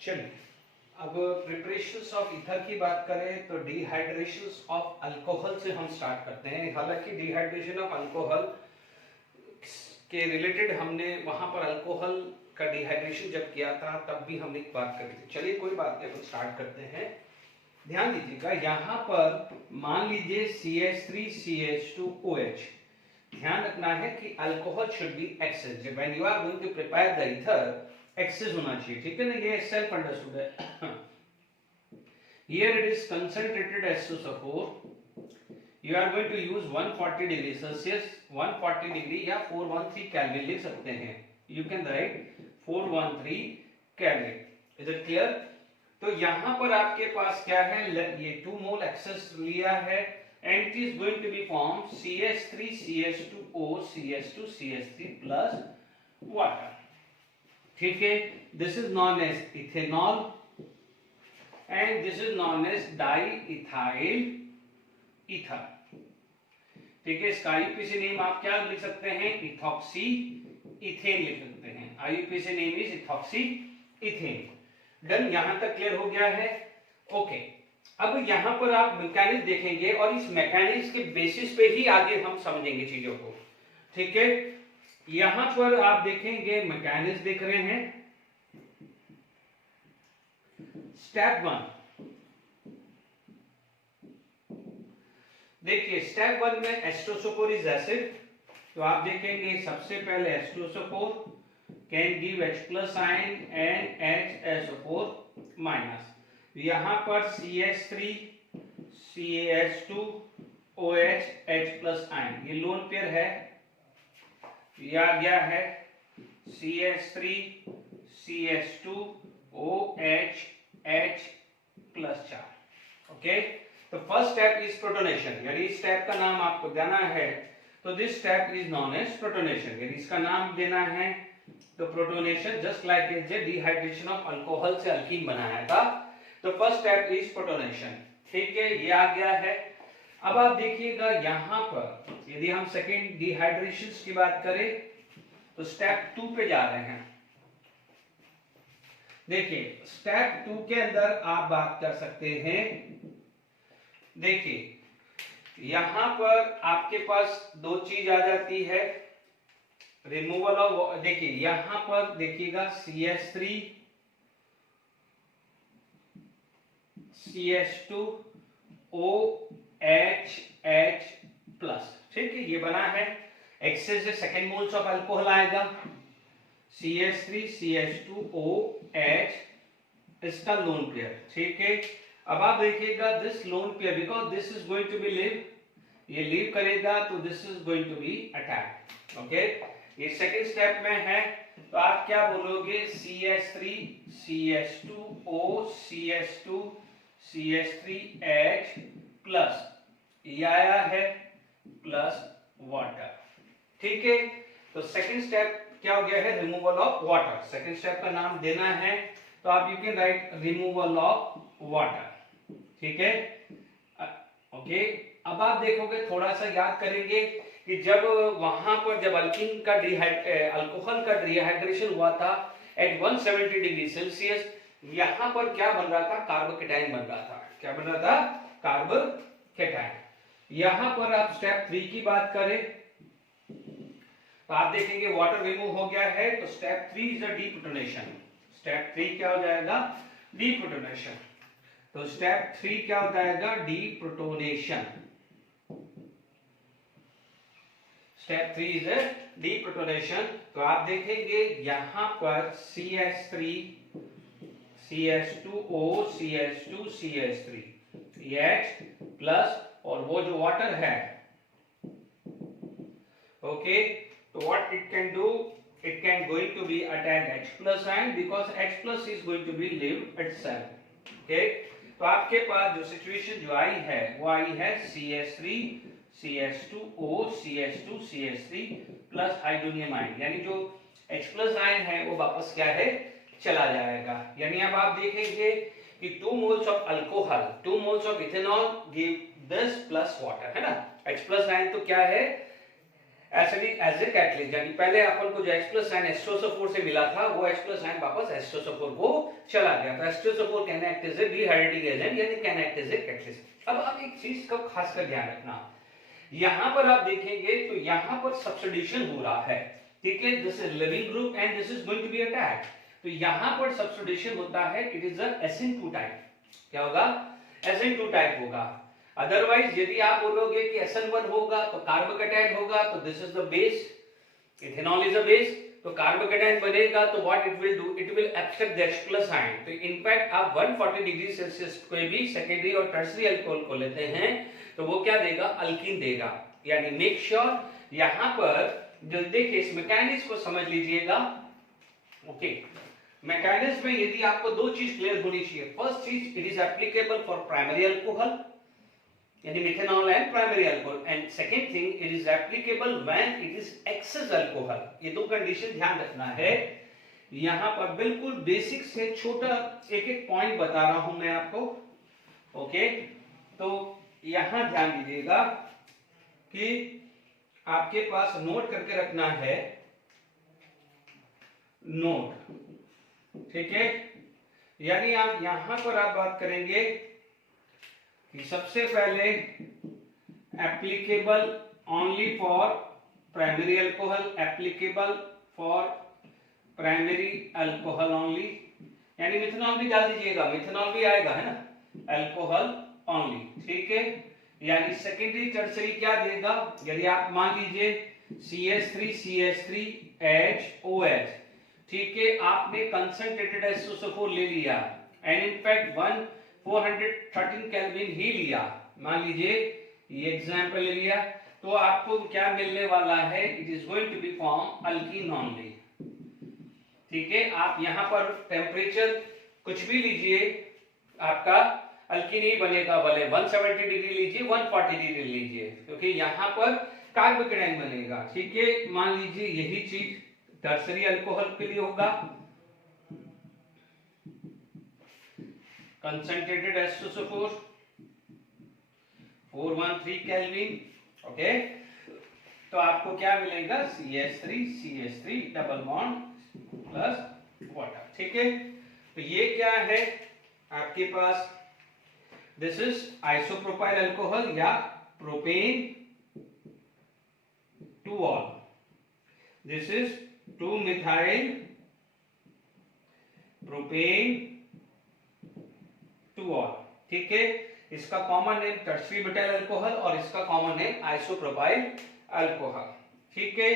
चलिए अब preparations of ether की बात करें तो डिहाइड्रेशंस ऑफ अल्कोहल से हम स्टार्ट करते हैं। हालांकि डिहाइड्रेशन ऑफ अल्कोहल के रिलेटेड हमने वहां पर अल्कोहल का डिहाइड्रेशन जब किया था तब भी हमने एक बात करी थी। चलिए कोई बात नहीं, अपन स्टार्ट करते हैं। ध्यान दीजिएगा, यहाँ पर मान लीजिए CH3CH2OH। ध्यान रखना है कि alcohol should be excess when you are going to prepare the ether, excess होना चाहिए, ठीक है ना, ये सेल्फ अंडरस्टूड है। Here it is concentrated H2SO4. You are going to use 140 degree Celsius, 140 degree या 413 केल्विन लिख सकते हैं। You can write 413 kelvin. Is it clear? तो यहाँ पर आपके पास क्या है, ये 2 मोल एक्सेस लिया है and it is going to be formed CH3CH2O CH2CH3 plus water, ठीक है। This is known as ethanol and this is known as diethyl ether, ठीक है। इसका आईयूपीएसी नेम आप क्या लिख सकते हैं, इथॉक्सी इथेन लिख सकते हैं। IUPAC name is ethoxy ethane. Done, यहां तक क्लियर हो गया है। ओके, अब यहां पर आप मैकेनिज्म देखेंगे और इस मैकेनिज्म के बेसिस पे ही आगे हम समझेंगे चीजों को, ठीक है। यहां पर आप देखेंगे मैकेनिज्म देख रहे हैं। स्टेप 1 देखिए, स्टेप 1 में H2SO4 इज एसिड, तो आप देखेंगे सबसे पहले H2SO4 can give H plus ion and HSO4 minus. यहां पर CH3 CH2 OH H plus ion, ये लोन पेयर है, ये आ गया है CH3 CH2 OH H plus 4। Okay, तो फर्स्ट स्टेप इज प्रोटोनेशन, यानी इस स्टेप का नाम आपको देना है, तो this step is known as protonation, यानी इसका नाम देना है तो protonation. Just like dehydration of alcohol से अल्कीन बनाया था, तो फर्स्ट स्टेप इज प्रोटोनेशन, ठीक है, ये आ गया है। अब आप देखिएगा यहां पर यदि हम सेकेंड डिहाइड्रेशन की बात करें तो स्टेप 2 पे जा रहे हैं। देखिए स्टेप 2 के अंदर आप बात कर सकते हैं। देखिए यहां पर आपके पास 2 चीज आ जाती है, रिमूवल ऑफ, देखिए यहां पर देखिएगा CH3 CH2 OH H plus, ठीक है, ये बना है। एक्सेस से सेकेंड मोल्स ऑफ अल्कोहल आएगा, CH3 CH2 OH, इसका लोन पेयर, ठीक है। अब आप देखिएगा this lone pair, because this is going to be leave, ये लीव करेगा तो this is going to be attack. Okay, ये सेकेंड स्टेप में है, तो आप क्या बोलोगे, CH3 CH2O CH2 CH3H plus, ये आया है प्लस वाटर, ठीक है। तो सेकेंड स्टेप क्या हो गया है, removal of water. Second step का नाम देना है, तो आप you can write removal of water, ठीक है। ओके, अब आप देखोगे, थोड़ा सा याद करेंगे कि जब वहां पर जब अल्कीन का अल्कोहल का डिहाइड्रेशन हुआ था एट 170 डिग्री सेल्सियस, यहां पर क्या बन रहा था, कार्बोकेटाइन बन रहा था। क्या बन रहा था, कार्बोकेटाइन। यहां पर आप स्टेप 3 की बात करें तो आप देखेंगे वाटर रिमूव हो गया है, तो step 3 is a deprotonation. Step 3 क्या हो जाएगा, डीप्रोटोनेशन। तो स्टेप 3 क्या हो जाएगा, deprotonation. Step 3 is a deprotonation. तो आप देखेंगे यहां पर CH3 CH2O CH2 CH3 H plus, और वो जो वाटर है, ओके, तो what it can do, it can going to be attack H plus ion because H plus is going to be leave itself, okay। तो आपके पास जो situation जो आई है वो आई है CH3 CH2O CH2 CH3 plus hydronium ion, यानी जो H plus ion है वो वापस क्या है, चला जाएगा। यानी अब आप देखेंगे कि 2 moles of alcohol, 2 moles of ethanol give this plus water, है ना। H प्लस आयन तो क्या है, एसिडिक एज ए कैटलिस्ट, यानी पहले अपन को जो H+ आयन H2SO4 से मिला था वो H+ आयन वापस H2SO4 को चला गया, तो H2SO4 can act as a dehydrating agent यानी can act as a catalyst. अब आप एक चीज का खासकर ध्यान रखना, यहां पर आप देखेंगे तो यहां पर सब्स्टिट्यूशन हो रहा है, ठीक है, this is leaving group and this is going to be attacked, तो यहां पर सब्स्टिट्यूशन होता है, it is a SN2 type, क्या होगा, SN2 टाइप होगा। अदरवाइज यदि आप बोलोगे कि SN1 होगा तो कार्बोकैटायन होगा, तो this is the base, ethanol is a base, तो कार्बोकैटायन बनेगा, तो what it will do, it will abstract the H+ ion, तो इनफैक्ट आप 140 डिग्री सेल्सियस कोई भी सेकेंडरी और टर्शियरी अल्कोहल को लेते हैं तो वो क्या देगा, अल्कीन देगा। यानी मेक श्योर यहां पर जो देखिए इस मैकेनिज्म को समझ लीजिएगा, ओके, मैकेनिज्म में यदि आपको दो चीज क्लियर होनी चाहिए, फर्स्ट चीज it is applicable for primary alcohol यानी methanol and primary alcohol, and second thing it is applicable when it is excess alcohol, ये दो कंडीशन ध्यान रखना है। यहां पर बिल्कुल बेसिक से छोटा एक एक पॉइंट बता रहा हूं मैं आपको, ओके, तो यहां ध्यान दीजिएगा कि आपके पास नोट करके रखना है, नोट, ठीक है, यानी आप यहां पर आप बात करेंगे कि सबसे पहले applicable only for primary alcohol, applicable for primary alcohol only, यानी मिथेनॉल भी डाल दीजिएगा, मिथेनॉल भी आएगा, है ना, अल्कोहल ओनली, ठीक है, यानी सेकेंडरी टर्शियरी क्या देगा, यदि आप मान लीजिए CH3CH3HOH, ठीक है, आपने कंसंट्रेटेड H2SO4 ले लिया एंड इनफैक्ट 413 केल्विन ही लिया, मान लीजिए ये एग्जांपल ले लिया, तो आपको क्या मिलने वाला है, it is going to be form alkene only, ठीक है, आप यहां पर टेम्परेचर कुछ भी लीजिए आपका अल्कीन ही बनेगा, भले 170 डिग्री लीजिए 140 डिग्री लीजिए, क्योंकि यहां पर कार्बोकैटायन बनेगा, ठीक है, मान लीजिए यही चीज टर्शियरी अल्कोहल के लिए होगा, concentrated H2SO4 413 केल्विन, ओके, तो आपको क्या मिलेगा, CH3 double bond plus water, ठीक है, तो ये क्या है आपके पास, दिस इज आइसोप्रोपाइल अल्कोहल या प्रोपेन 2-ऑल, दिस इज 2-मिथाइल प्रोपेन 2-ऑल, ठीक है, इसका common name tertiary butyl alcohol और इसका कॉमन नेम आइसोप्रोपाइल अल्कोहल, ठीक है,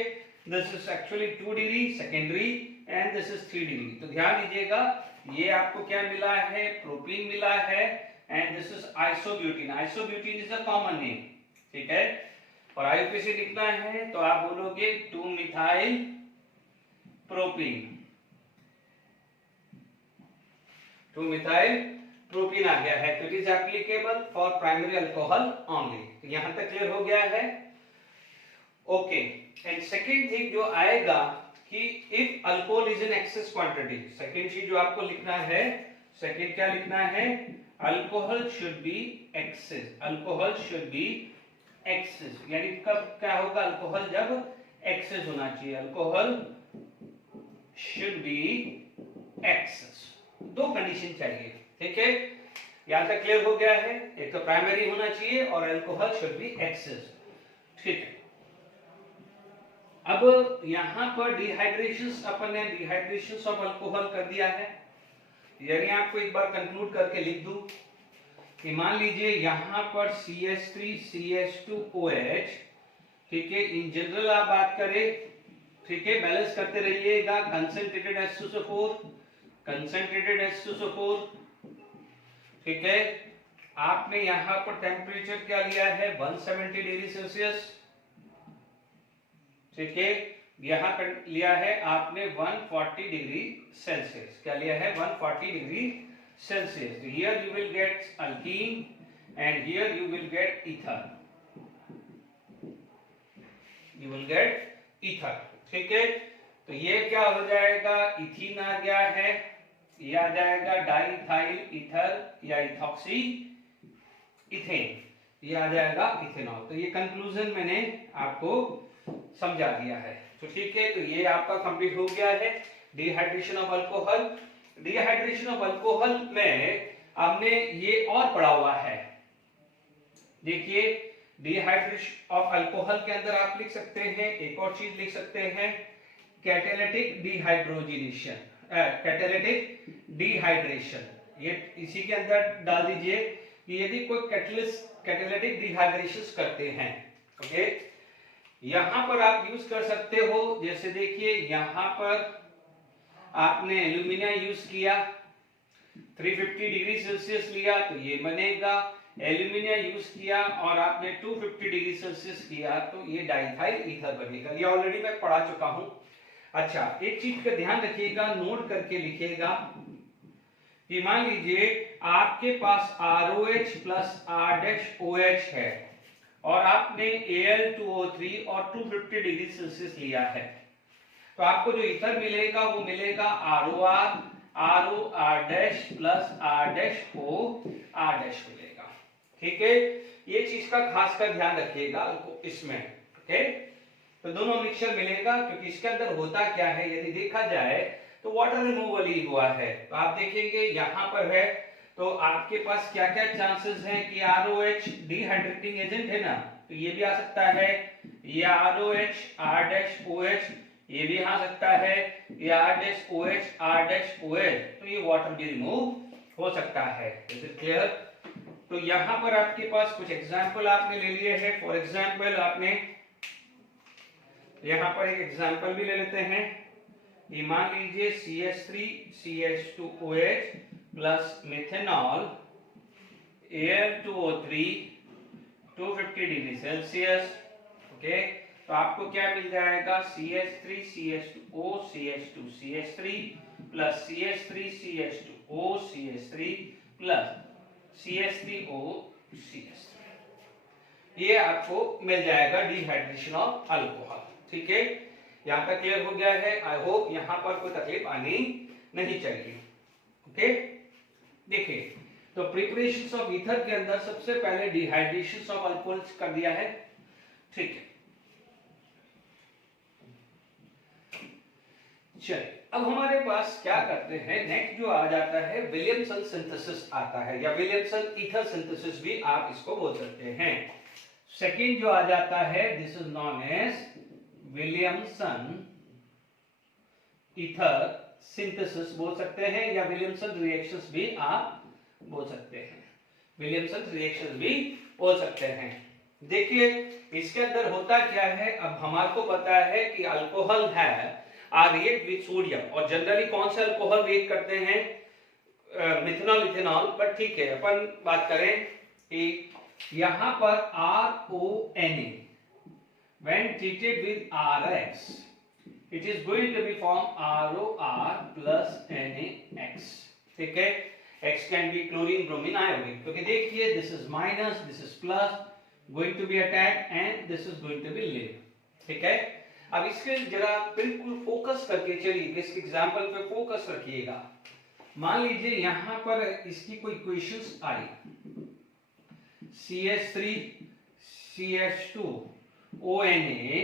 this is actually 2 degree secondary and this is 3 degree, तो ध्यान दीजिएगा ये आपको क्या मिला है, प्रोपीन मिला है and this is isobutene, isobutene is a common name, ठीक है, और आईयूपीएसी लिखना है तो आप बोलोगे 2-मिथाइल प्रोपीन, 2-मिथाइल प्रोपीन आ गया है, तो it is applicable for primary alcohol only, यहां तक क्लियर हो गया है, ओके, एंड सेकंड थिंग जो आएगा कि if alcohol is in excess quantity, second चीज जो आपको लिखना है, सेकंड क्या लिखना है, alcohol should be excess, alcohol should be excess, यानी कब क्या होगा, अल्कोहल जब एक्सेस होना चाहिए, अल्कोहल शुड बी एक्सेस, दो कंडीशन चाहिए, ठीक है, यहां तक क्लियर हो गया है, एक तो प्राइमरी होना चाहिए और अल्कोहल शुड बी एक्सेस, ठीक है। अब यहां पर डिहाइड्रेशन, अपन ने डिहाइड्रेशन ऑफ अल्कोहल कर दिया है, यानी आपको एक बार कंक्लूड करके लिख दूं कि मान लीजिए यहां पर CH3CH2OH, ठीक है, इन जनरल आप बात करें, ठीक है, बैलेंस करते रहिएगा, कंसंट्रेटेड H2SO4, कंसंट्रेटेड H2SO4, ठीक है, आपने यहां पर टेम्परेचर क्या लिया है, 170 डिग्री सेल्सियस, ठीक है, यहां लिया है आपने 140 डिग्री सेल्सियस, क्या लिया है, 140 degree Celsius, here you will get alkyne and here you will get ether, you will get ether, ठीक है, तो ये क्या हो जाएगा, इथीन आ गया है, ये आ जाएगा डाइथाइल ईथर या इथॉक्सी इथेन, ये आ जाएगा इथेनॉल, तो ये कंक्लूजन मैंने आपको समझा दिया है। तो ठीक है, तो ये आपका कंप्लीट हो गया है dehydration of alcohol. Dehydration of alcohol में हमने ये और पढ़ा हुआ है, देखिए डिहाइड्रेशन ऑफ अल्कोहल के अंदर आप लिख सकते हैं, एक और चीज लिख सकते हैं, कैटालिटिक डिहाइड्रोजिनेशन, कैटालिटिक डिहाइड्रेशन। ये इसी के अंदर डाल दीजिए कि यदि कोई कैटालिटिक डिहाइड्रेशन करते हैं, ओके, यहां पर आप यूज कर सकते हो, जैसे देखिए यहां पर आपने एल्यूमिनिया यूज किया, 350 डिग्री सेल्सियस लिया तो ये बनेगा, एल्यूमिनिया यूज किया और आपने 250 डिग्री सेल्सियस किया तो ये डाइथाइल ईथर बनेगा। ये ऑलरेडी मैं पढ़ा चुका हूं। अच्छा, एक चीज का ध्यान रखिएगा, नोट करके लिखिएगा कि मान लीजिए आपके पास ROH प्लस R-OH है और आपने Al2O3 और 250 डिग्री सेल्सियस लिया है, तो आपको जो ईथर मिलेगा वो मिलेगा ROR ROR- plus R-O R- मिलेगा। ठीक है, ये चीज का खास कर ध्यान रखिएगा इसमें, ओके। तो दोनों मिक्सचर मिलेगा, क्योंकि इसके अंदर होता क्या है, यदि देखा जाए तो वाटर रिमूवल ही हुआ है। तो आप देखेंगे यहाँ पर है, तो आपके पास क्या क्या चांसेस हैं कि ROH डिहाइड्रेटिंग एजेंट है ना, तो ये भी आ सकता है, ये ROH R-OH ये भी आ सकता है, ये R-OH R-OH, तो ये वाटर भी रिमूव हो सकता है। Is it clear? तो यहाँ पर आपके पास कुछ एग्जाम्पल आपने ले लिए हैं। फॉर एग्जाम्पल आपने यहाँ पर एक एग्जाम्पल भी ले लेते हैं, ये मान लीजिए CH3CH2OH plus methanol Al2O3 250 degree Celsius, okay. तो आपको क्या मिल जाएगा, CH3CH2O CH2CH3 plus CH3CH2O CH3 plus CH3O CH3, ये आपको मिल जाएगा डिहाइड्रेशन ऑफ अल्कोहल। ठीक है, यहां तक क्लियर हो गया है? आई होप यहां पर कोई तकलीफ आनी नहीं चाहिए, ओके। देखिए, तो प्रिपरेशन ऑफ ईथर के अंदर सबसे पहले डिहाइड्रेशन ऑफ अल्कोहल कर दिया है, ठीक है। चलिए, अब हमारे पास क्या करते हैं, नेक्स्ट जो आ जाता है विलियमसन सिंथेसिस आता है, या विलियमसन ईथर सिंथेसिस भी आप इसको बोल सकते हैं। सेकंड जो आ जाता है, this is known as Williamson ether synthesis बोल सकते हैं, या विलियमसन रिएक्शंस भी आप बोल सकते हैं, विलियमसन रिएक्शंस भी बोल सकते हैं। देखिए, इसके अंदर होता क्या है, अब हमारे को पता है कि अल्कोहल है रिएक्ट विद सोडियम, और जनरली कौन से अल्कोहल रिएक्ट करते हैं, मिथेनॉल इथेनॉल, बट ठीक है, अपन बात करें कि यहां पर RONA when treated with RX it is going to be form ROR plus NaX, ठीक है। X can be chlorine, bromine, iodine, क्योंकि देखिए this is minus, this is plus going to be attacked and this is going to be live, ठीक है। अब इसके जरा बिल्कुल फोकस करके चलिए, इस एग्जांपल पे फोकस रखिएगा। मान लीजिए यहां पर इसकी कोई इक्वेशंस आई, CH3 CH2 ONA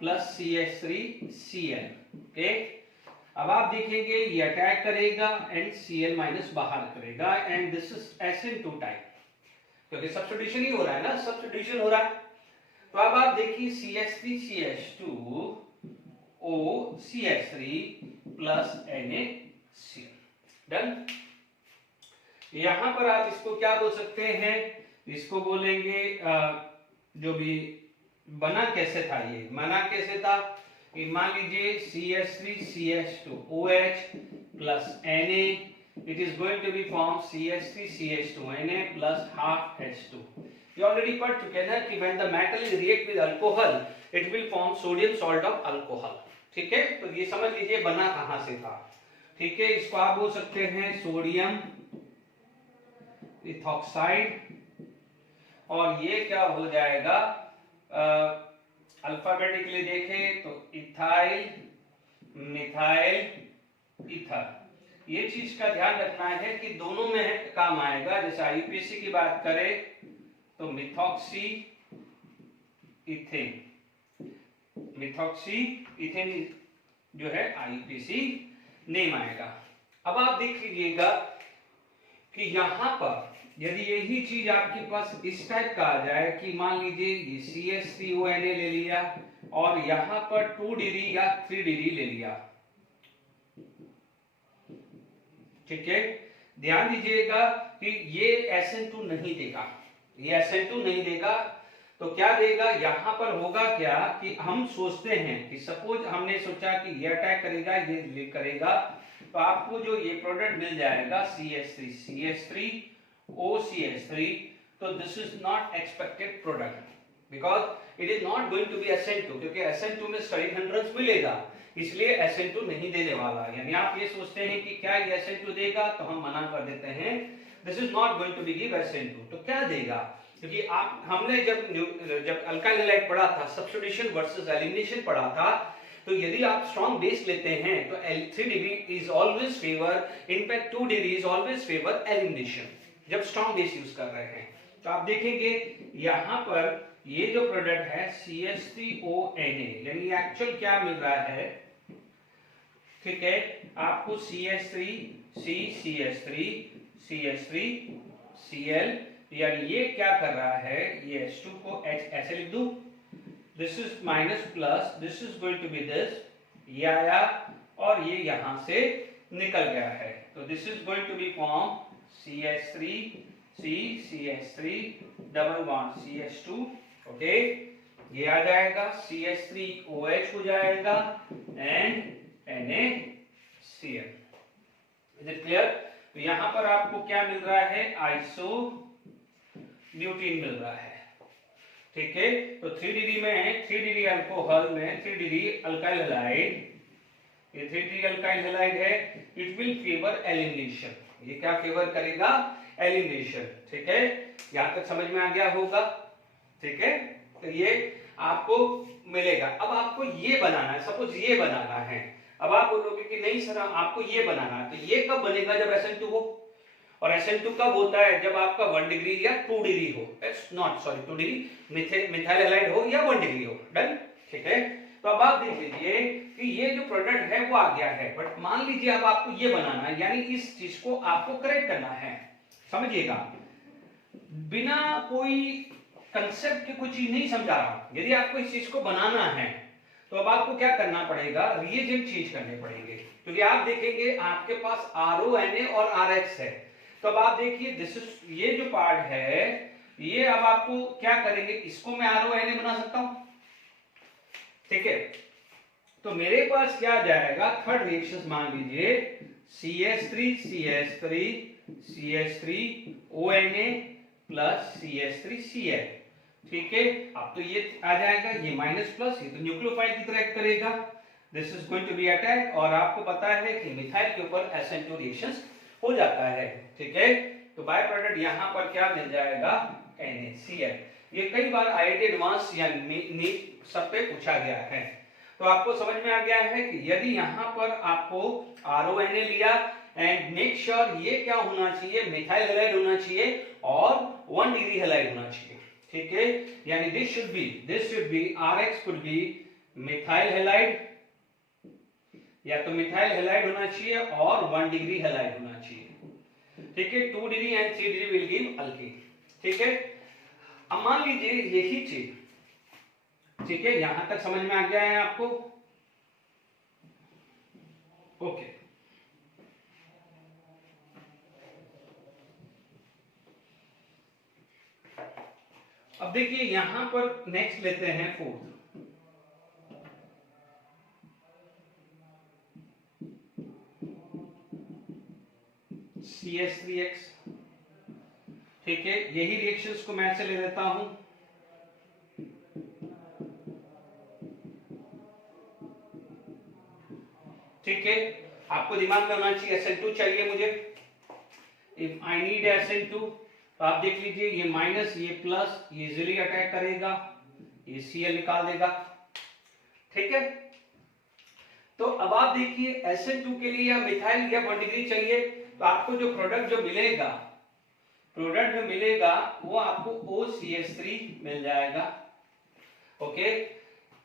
plus CH3Cl, okay. अब आप देखेंगे ये अटैक करेगा एंड Cl माइनस बाहर करेगा, and this is SN2 type, क्योंकि सब्स्टिट्यूशन ही हो रहा है ना, सब्स्टिट्यूशन हो रहा है। तो अब आप देखिए CH3CH2 O CH3 plus NaCl, done. यहां पर आप इसको क्या बोल सकते हैं, इसको बोलेंगे जो भी बना कैसे था, ये बना कैसे था, मान लीजिए CH3CH2OH plus Na, it is going to be form CH3CH2Na plus half H2। ये ऑलरेडी पढ़ चुके हैं ना कि when the metal is react with alcohol it will form sodium salt of alcohol, ठीक है। तो ये समझ लीजिए बना कहां से था, ठीक है। इसको आप बोल सकते हैं सोडियम इथॉक्साइड, और ये क्या हो जाएगा, अल्फाबेटिकली देखें तो इथाइल मिथाइल ईथर। ये चीज का ध्यान रखना है कि दोनों में काम आएगा। जैसे IUPAC की बात करें तो मिथॉक्सी इथेन, मिथॉक्सी इथेन जो है आईपीसी नेम आएगा। अब आप देख लीजिएगा कि यहां पर यदि यही चीज आपके पास इस टाइप का आ जाए कि मान लीजिए ये CH3ONA ले लिया और यहां पर 2 डिग्री या 3 डिग्री ले लिया, ठीक है, ध्यान दीजिएगा कि ये SN2 नहीं देगा, ये SN2 नहीं देगा, तो क्या देगा, यहां पर होगा क्या कि हम सोचते हैं कि सपोज हमने सोचा कि ये अटैक करेगा, ये करेगा, तो आपको जो ये प्रोडक्ट मिल जाएगा CH3 OCH3, तो this is not expected product because it is not going to be SN2, क्योंकि SN2 में स्टडी हंड्रेड्स मिलेगा, इसलिए SN2 नहीं देने वाला। यानी आप ये सोचते हैं कि क्या ये SN2 देगा, तो हम मना कर देते हैं, this is not going to be give SN2। तो क्या देगा, क्योंकि हमने जब अल्काइल हैलाइड पढ़ा था, सब्स्टिट्यूशन वर्सेस एलिमिनेशन पढ़ा था, तो यदि आप स्ट्रॉन्ग बेस लेते हैं तो 3 degree is always favour, in fact 2 degree is always favour elimination जब स्ट्रॉन्ग बेस यूज कर रहे हैं। तो आप देखेंगे यहां पर ये जो प्रोडक्ट है CH3ONA, यानी एक्चुअल क्या मिल रहा है, ठीक है, आपको CH3CH3CH3Cl, यानी ये क्या कर रहा है, ये H2 को H ऐसे लिख दूं, this is minus plus, this is going to be this, ये आया और ये यहां से निकल गया है, तो this is going to be form CH3 double bond CH2, okay, ये आ जाएगा CH3OH हो जाएगा and NaCl। Is it clear? तो यहां पर आपको क्या मिल रहा है, आइसोल्यूटिन मिल रहा है, ठीक है। तो 3 डिग्री में 3 डिग्री अल्कोहल में 3 डिग्री अल्काइल हैलाइड, ये 3 डिग्री अल्काइल हैलाइड है, इट विल फेवर एलिमिनेशन, ये क्या फेवर करेगा, एलिमिनेशन, ठीक है, यहां तक समझ में आ गया होगा, ठीक है। तो ये आपको मिलेगा। अब आपको ये बनाना है, सपोज ये बनाना है, अब आप बोलोगे कि नहीं सर आपको ये बनाना है, तो ये कब बनेगा, जब SN2 हो, और SN2 कब होता है, जब आपका 1 डिग्री या 2 डिग्री हो, it's not sorry 2 degree methyl halide हो या 1 डिग्री हो, डन, ठीक है। तो अब आप देख लीजिए कि ये जो प्रोडक्ट है वो आ गया है, बट मान लीजिए अब आपको ये बनाना है, यानी इस चीज को आपको करेक्ट करना है, समझिएगा, बिना कोई कंसेप्ट की कोई चीज नहीं समझा रहा, यदि आपको इस चीज को बनाना है तो अब आपको क्या करना पड़ेगा, रिएजेंट चेंज करने पड़ेंगे, क्योंकि आप देखेंगे आपके पास RONA और RH है, तो अब आप देखिए दिस इज, ये जो पार्ट है ये, अब आपको क्या करेंगे, इसको मैं RONA बना सकता हूं, ठीक है। तो मेरे पास क्या जाएगा, थर्ड रिएक्शन मान लीजिए CH3ONA प्लस CH3Cl, ठीक है। अब तो ये आ जाएगा, ये माइनस प्लस, ये तो न्यूक्लियोफाइल की तरह एक्ट करेगा, this is going to be attack, और आपको पता है कि मिथाइल के ऊपर SN2 रिएक्शंस हो जाता है, ठीक है। तो बाय प्रोडक्ट यहां पर क्या मिल जाएगा, NaCl। ये कई बार IIT एडवांस या नीट सब पे पूछा गया है, तो आपको समझ में आ गया है कि यदि यहां पर आपको RONA लिया एंड मेक श्योर ये क्या होना चाहिए, मिथाइल हैलाइड होना चाहिए और 1 डिग्री हैलाइड होना चाहिए, ठीक है, यानी this should be RH could be methyl halide, या तो मिथाइल हैलाइड होना चाहिए और 1 डिग्री हैलाइड होना चाहिए, ठीक है। 2 degree and 3 degree will give alkyne, ठीक है। अब मान लीजिए यही चीज, ठीक है, यहां तक समझ में आ गया है आपको, ओके। अब देखिए यहां पर नेक्स्ट लेते हैं फोर्थ, CH3X, ठीक है, यही रिएक्शंस को मैं ऐसे ले लेता हूं, ठीक है। आपको दिमाग में होना चाहिए SN2 चाहिए मुझे, इफ आई नीड SN2, तो आप देख लीजिए ये माइनस ये प्लस, ये इजीली अटैक करेगा, ये Cl निकाल देगा, ठीक है। तो अब आप देखिए SN2 के लिए या मिथाइल या 1 डिग्री चाहिए, तो आपको जो प्रोडक्ट जो मिलेगा वो आपको OCH3 मिल जाएगा, ओके।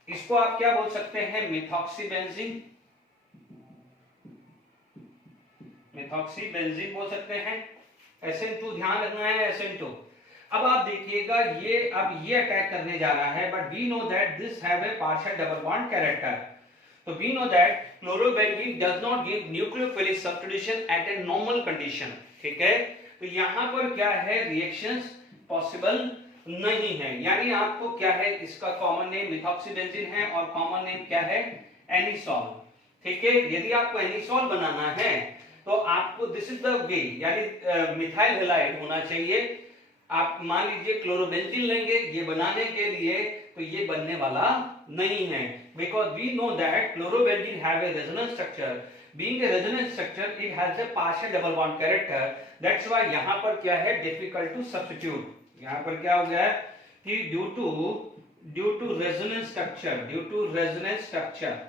इसको आप क्या बोल सकते हैं, मिथॉक्सीबेंजीन, मिथॉक्सीबेंजीन बोल सकते हैं। SN2 ध्यान रखना है, SN2। अब आप देखिएगा ये अब ये अटैक करने जा रहा है, but we know that this have a partial double bond character. तो we know that chlorobenzene does not give nucleophilic substitution at a normal condition, ठीक है। तो यहां पर क्या है, रिएक्शंस पॉसिबल नहीं है, यानी आपको क्या है, इसका कॉमन नेम मिथॉक्सीबेंजीन है और कॉमन नेम क्या है, एनिसोल, ठीक है। यदि आपको एनिसोल बनाना है तो आपको दिस इज द वे, यानी मिथाइल हैलाइड होना चाहिए। आप मान लीजिए क्लोरोबेंजीन लेंगे ये बनाने के लिए, तो ये बनने वाला नहीं है, because we know that chlorobenzene have a resonance structure, being a resonance structure it has a partial double bond character, that's why यहां पर क्या है, डिफिकल्ट टू सब्स्टिट्यूट। यहां पर क्या हो गया है कि due to resonance structure, due to resonance structure,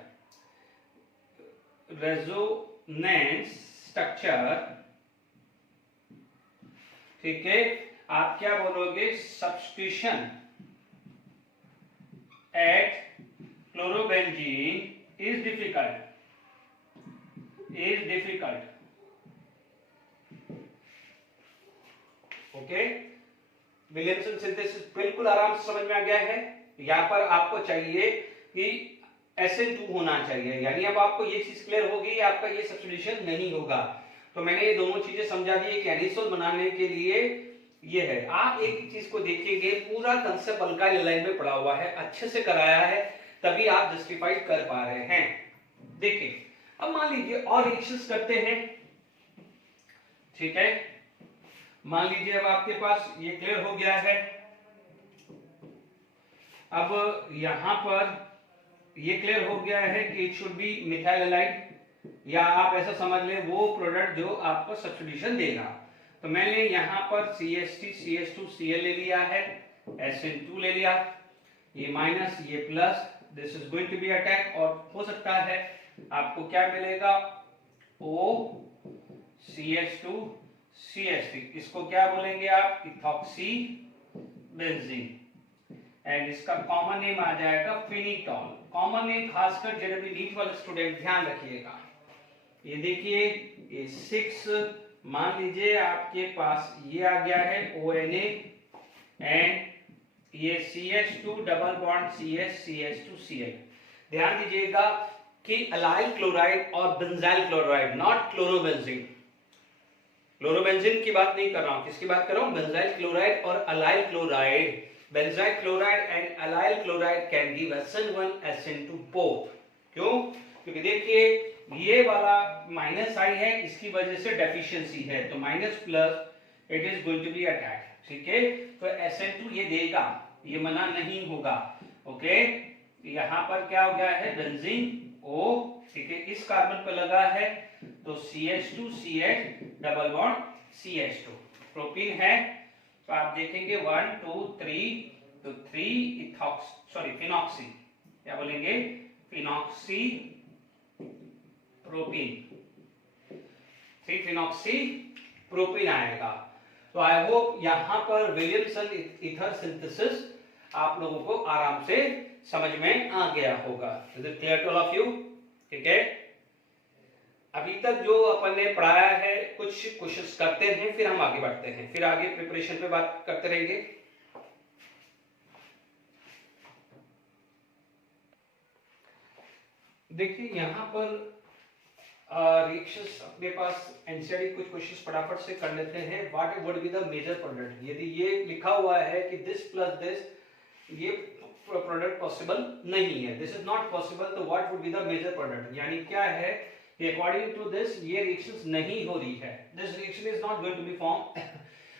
resonance structure, ठीक है, आप क्या बोलोगे, substitution at chlorobenzene is difficult, okay. Williamson synthesis बिल्कुल आराम से समझ में आ गया है। यहां पर आपको चाहिए कि SN2 होना चाहिए, यानी अब आपको ये चीज क्लियर होगी, आपका ये सब्स्टिट्यूशन नहीं होगा। तो मैंने ये दोनों चीजें समझा दी कि एनिसोल बनाने के लिए ये है। आप एक चीज को देखिएगे, पूरा कंसेप्ट अल्काइल हैलाइड में पड़ा हुआ है, अच्छे से कराया है, तभी आप जस्टिफाई कर पा रहे हैं। देखिए अब मान लीजिए और रिएक्शंस करते हैं, ठीक है। मान लीजिए अब आपके पास ये क्लियर हो गया है। अब यहां पर ये क्लियर हो गया है कि it should be methyl halide, या आप ऐसा समझ लें वो प्रोडक्ट जो आपको सब्स्टिट्यूशन देगा। तो मैंने यहां पर CH3 CH2 Cl ले लिया है, SN2 ले लिया, ये माइनस ये plus, this is going to be attack, और हो सकता है आपको क्या मिलेगा, O CH2 CH3, इसको क्या बोलेंगे आप, इथॉक्सी बेंजीन, एंड इसका कॉमन नेम आ जाएगा फिनिटॉल। कॉमन नेम खासकर जब भी नीट वाले स्टूडेंट ध्यान रखिएगा। ये देखिए ये 6, मान लीजिए आपके पास ये आ गया है ONA, एंड ये CH2 double bond CH2 Cl। ध्यान दीजिएगा कि अलाइल क्लोराइड और benzyl chloride, not chlorobenzene. Chlorobenzene की बात नहीं कर रहा हूं, किसकी बात कर रहा हूं, बेंजाइल क्लोराइड और allyl chloride. Benzyl chloride and allyl chloride can give SN1 SN2 both. क्यों? क्योंकि देखिए ये वाला माइनस आई है, इसकी वजह से डेफिशिएंसी है, तो minus plus it is going to be attack, ठीक है। तो SN2 ये देगा, ये मना नहीं होगा, ओके। यहां पर क्या हो गया है, बेंजीन O, ठीक है, इस कार्बन पे लगा है, तो CH2 CH double bond CH2, propene है। तो आप देखेंगे 1 2 3, तो 3 इथॉक्स सॉरी फिनॉक्सी, क्या बोलेंगे, फिनॉक्सी प्रोपीन, 3 फिनॉक्सी प्रोपीन आएगा। तो आई होप यहां पर विलियमसन ईथर सिंथेसिस आप लोगों को आराम से समझ में आ गया होगा। Is it clear to all of you? ठीक है, अभी तक जो अपन ने पढ़ाया है कुछ क्वेश्चंस करते हैं, फिर हम आगे बढ़ते हैं, फिर आगे प्रिपरेशन पे बात करते रहेंगे। देखिए यहां पर रिएक्शंस अपने पास एनसीईआरटी कुछ क्वेश्चंस फटाफट से कर लेते हैं। What would be the major product, यदि ये लिखा हुआ है कि दिस प्लस दिस, ये प्रोडक्ट पॉसिबल नहीं है, दिस इज नॉट पॉसिबल, तो what would be the major product, यानी क्या है कि अकॉर्डिंग टू दिस ये रिएक्शंस नहीं हो रही है, this reaction is not going to be form.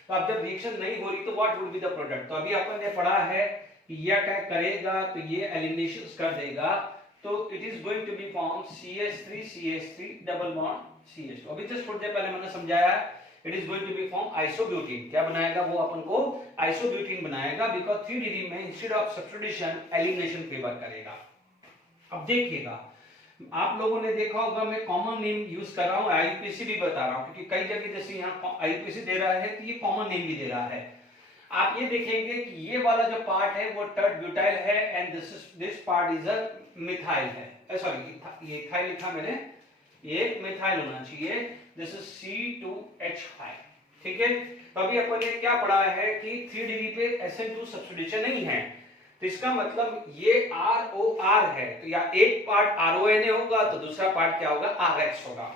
तो अब जब रिएक्शन नहीं हो रही तो what would be the product, तो अभी अपन ने पढ़ा है कि ये अटैक करेगा तो ये एलिमिनेशंस कर देगा, तो it is going to be form CH3 double bond CH2। अभी जस्ट थोड़ी देर पहले मैंने समझाया, it is going to be form isobutene. क्या बनाएगा वो, अपन को आइसोब्यूटीन बनाएगा, बिकॉज़ 3 डिग्री में instead of substitution elimination favour करेगा। अब देखिएगा, आप लोगों ने देखा होगा मैं कॉमन नेम यूज कर रहा हूं, IUPAC भी बता रहा हूं, क्योंकि कई जगह जैसे यहाँ IUPAC दे रहा है तो ये कॉमन नेम भी दे रहा है। आप ये देखेंगे कि ये वाला जो पार्ट है वो टर्ड ब्यूटाइल है and this part is a methyl है, सॉरी ये इथाइल लिखा मैंने, ये मिथाइल होना चाहिए, दिस इज C2H5। ठीक है, तो अभी अपन ने क्या पढ़ा है कि 3 डिग्री पे SN2 सब्स्टिट्यूशन नहीं है, तो इसका मतलब ये ROR है, तो या एक पार्ट RONA होगा तो दूसरा पार्ट क्या होगा, RX होगा।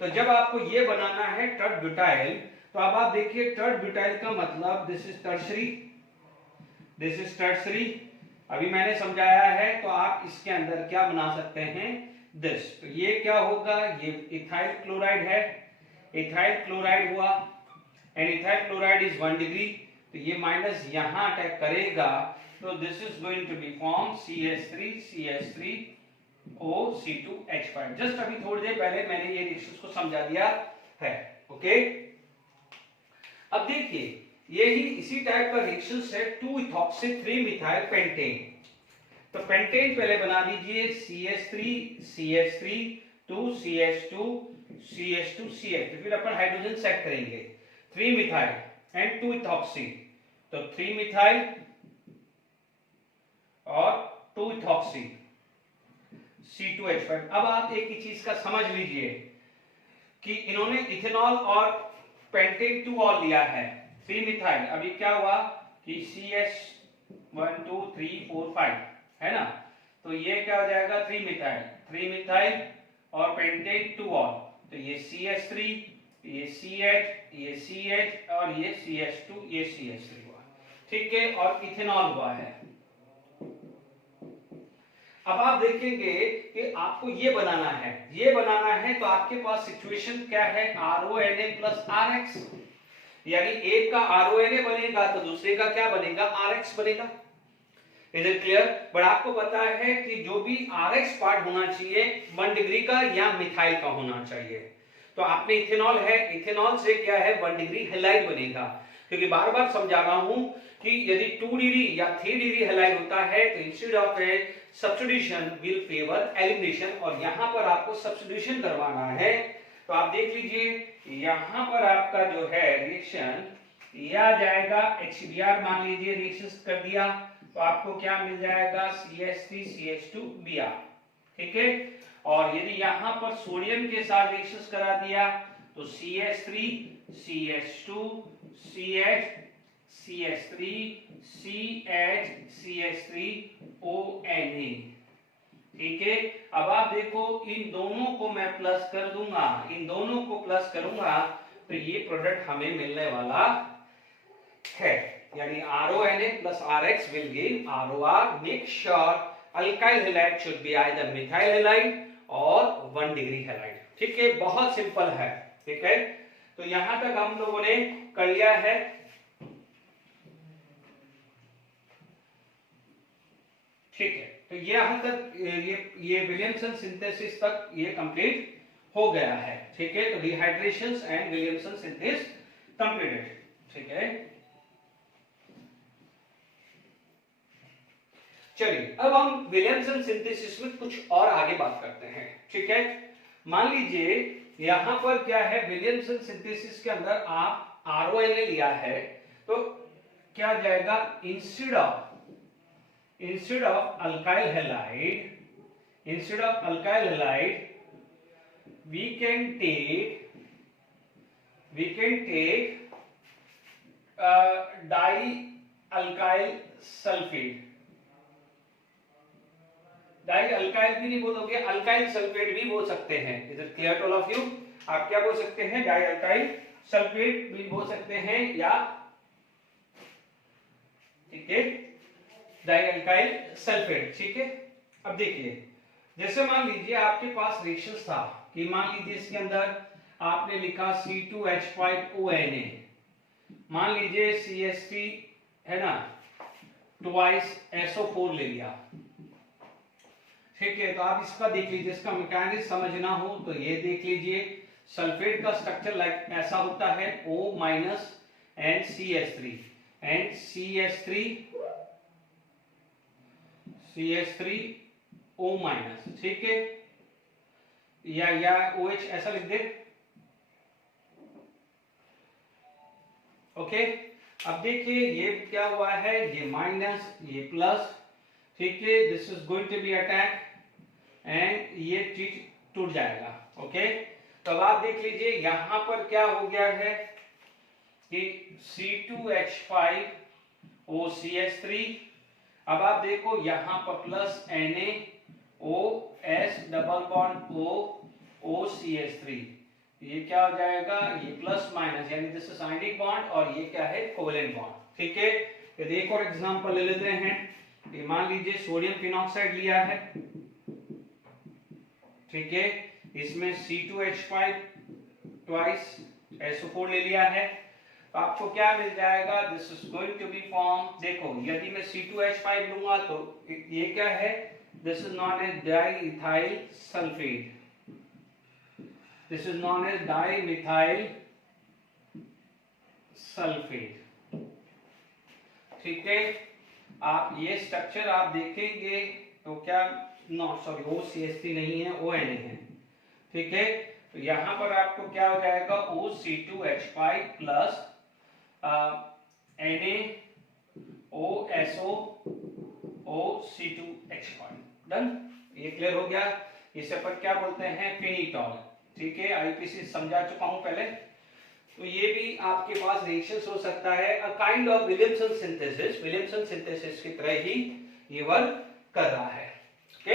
तो जब आपको ये बनाना है टर्ड ब्यूटाइल, तो अब आप देखिए टर्ड ब्यूटाइल का मतलब this is tertiary, this is tertiary. अभी मैंने समझाया है, तो आप इसके अंदर क्या बना सकते हैं, दिस, तो ये क्या होगा, ये इथाइल क्लोराइड है, इथाइल क्लोराइड हुआ and ethyl chloride is 1 degree, तो ये माइनस यहां अटैक करेगा, तो this is going to be form CH3CH3O C2H5। Just अभी थोड़ी देर पहले मैंने ये रिएक्शंस को समझा दिया है। ओके, अब देखिए यही इसी टाइप का रिएक्शंस है 2-इथॉक्सी 3-मिथाइल पेंटेन। तो पेंटेन पहले बना दीजिए, CH3CH3 2CH2 CH2 CH, फिर अपन हाइड्रोजन सेट करेंगे, 3-मिथाइल एंड 2-इथॉक्सी, तो 3-मिथाइल और 2-इथॉक्सी C2H5। अब आप एक ही चीज का समझ लीजिए कि इन्होंने इथेनॉल और पेंटेन 2 और लिया है, 3-मिथाइल, अभी क्या हुआ कि CH1 2 3 4 5 है ना, तो ये क्या हो जाएगा 3-मिथाइल, 3-मिथाइल और पेंटेन 2 और, तो ये CH3, ये CH, ये CH और ये CH2, ये CH3 हुआ, ठीक है, और इथेनॉल हुआ है। अब आप देखेंगे कि आपको ये बनाना है, ये बनाना है, तो आपके पास सिचुएशन क्या है, RONA प्लस RX, यानी एक का RONA बनेगा तो दूसरे का क्या बनेगा, RX बनेगा। Is it clear? बट आपको पता है कि जो भी RX पार्ट होना चाहिए 1 डिग्री का या मिथाइल का होना चाहिए, तो आपने इथेनॉल है, इथेनॉल से क्या है 1 डिग्री हैलाइड बनेगा, क्योंकि बार बार समझा रहा हूं कि यदि 2 डिग्री या 3 डिग्री हैलाइड होता है तो instead of A substitution will favour elimination, और यहां पर आपको सब्स्टिट्यूशन करवाना है। तो आप देख लीजिए यहां पर आपका जो है रिएक्शन ये आ जाएगा, HBr मान लीजिए रिएक्शन कर दिया, तो आपको क्या मिल जाएगा, CH3CH2Br, ठीक है। और यदि यहां पर सोडियम के साथ रिएक्शन करा दिया तो CH3CH2 CH CH3 CH CH3ONA, ठीक है। अब आप देखो इन दोनों को मैं प्लस कर दूंगा, इन दोनों को प्लस करूंगा तो ये प्रोडक्ट हमें मिलने वाला है, यानी RONA plus RX will give ROR। Make sure alkyl halide should be either methyl halide और 1 डिग्री हैलाइड, ठीक है, बहुत सिंपल है, ठीक है। तो यहां तक हम लोगों ने कर लिया है, ठीक है। तो यहां तक ये विलियमसन सिंथेसिस तक ये कंप्लीट हो गया है, ठीक है। तो dehydration and Williamson synthesis completed, ठीक है। चलिए अब हम विलियमसन सिंथेसिस में कुछ और आगे बात करते हैं, ठीक है। मान लीजिए यहां पर क्या है, विलियमसन सिंथेसिस के अंदर आप RONA लिया है, तो क्या जाएगा, instead of alkyl halide we can take dialkyl sulphate, dialkyl भी नहीं बोलोगे, अल्काइल सल्फेट भी बोल सकते हैं। Is it clear to all of you? आप क्या बोल सकते हैं, डाइअल्काइल सल्फेट भी बोल सकते हैं, या ठीक है डाइअल्काइल सल्फेट, ठीक है। अब देखिए जैसे मान लीजिए आपके पास रिएक्शन था कि मान लीजिए इसके अंदर आपने लिखा C2H5ONA, मान लीजिए CH3 है ना, ट्वाइस SO4 ले लिया, ठीक है। तो आप इसका देख लीजिए, इसका मैकेनिज्म समझना हो तो ये देख लीजिए, सल्फेट का स्ट्रक्चर लाइक ऐसा होता है O- and CH3 and CH3O-, ठीक है, या OH ऐसा लिख दे, ओके। अब देखिए ये क्या हुआ है, ये माइनस ये प्लस, ठीक है, this is going to be attack and ये चीज टूट जाएगा। ओके, तो अब आप देख लीजिए यहां पर क्या हो गया है कि C2H5OCH3, अब आप देखो यहां पर plus NaOS double bond OCH3, ये क्या हो जाएगा, ये प्लस माइनस यानी दिस इज आयनिक बॉन्ड और ये क्या है, कोवेलेंट बॉन्ड। ठीक है, यदि एक और एग्जांपल ले लेते हैं, ये मान लीजिए सोडियम फिनॉक्साइड लिया है, ठीक है, इसमें C2H5 ट्वाइस SO4 ले लिया है, तो आपको क्या मिल जाएगा, this is going to be form, देखो यदि मैं C2H5 लूंगा तो ये क्या है, this is known as diethyl sulphate, this is known as dimethyl sulphate. ठीक है, आप ये स्ट्रक्चर आप देखेंगे तो क्या, नॉट सॉरी OCH3 नहीं है, ONA है। ठीक है, तो यहां पर आपको क्या हो जाएगा, OC2H5 प्लस NaOSO डन। ये क्लियर हो गया, इसे अपन क्या बोलते हैं, फिनिटॉल। ठीक है, आईपीसी समझा चुका हूं पहले, तो ये भी आपके पास रिएक्शंस हो सकता है, a kind of Williamson synthesis की तरह ही ये वर्क कर रहा है। ओके,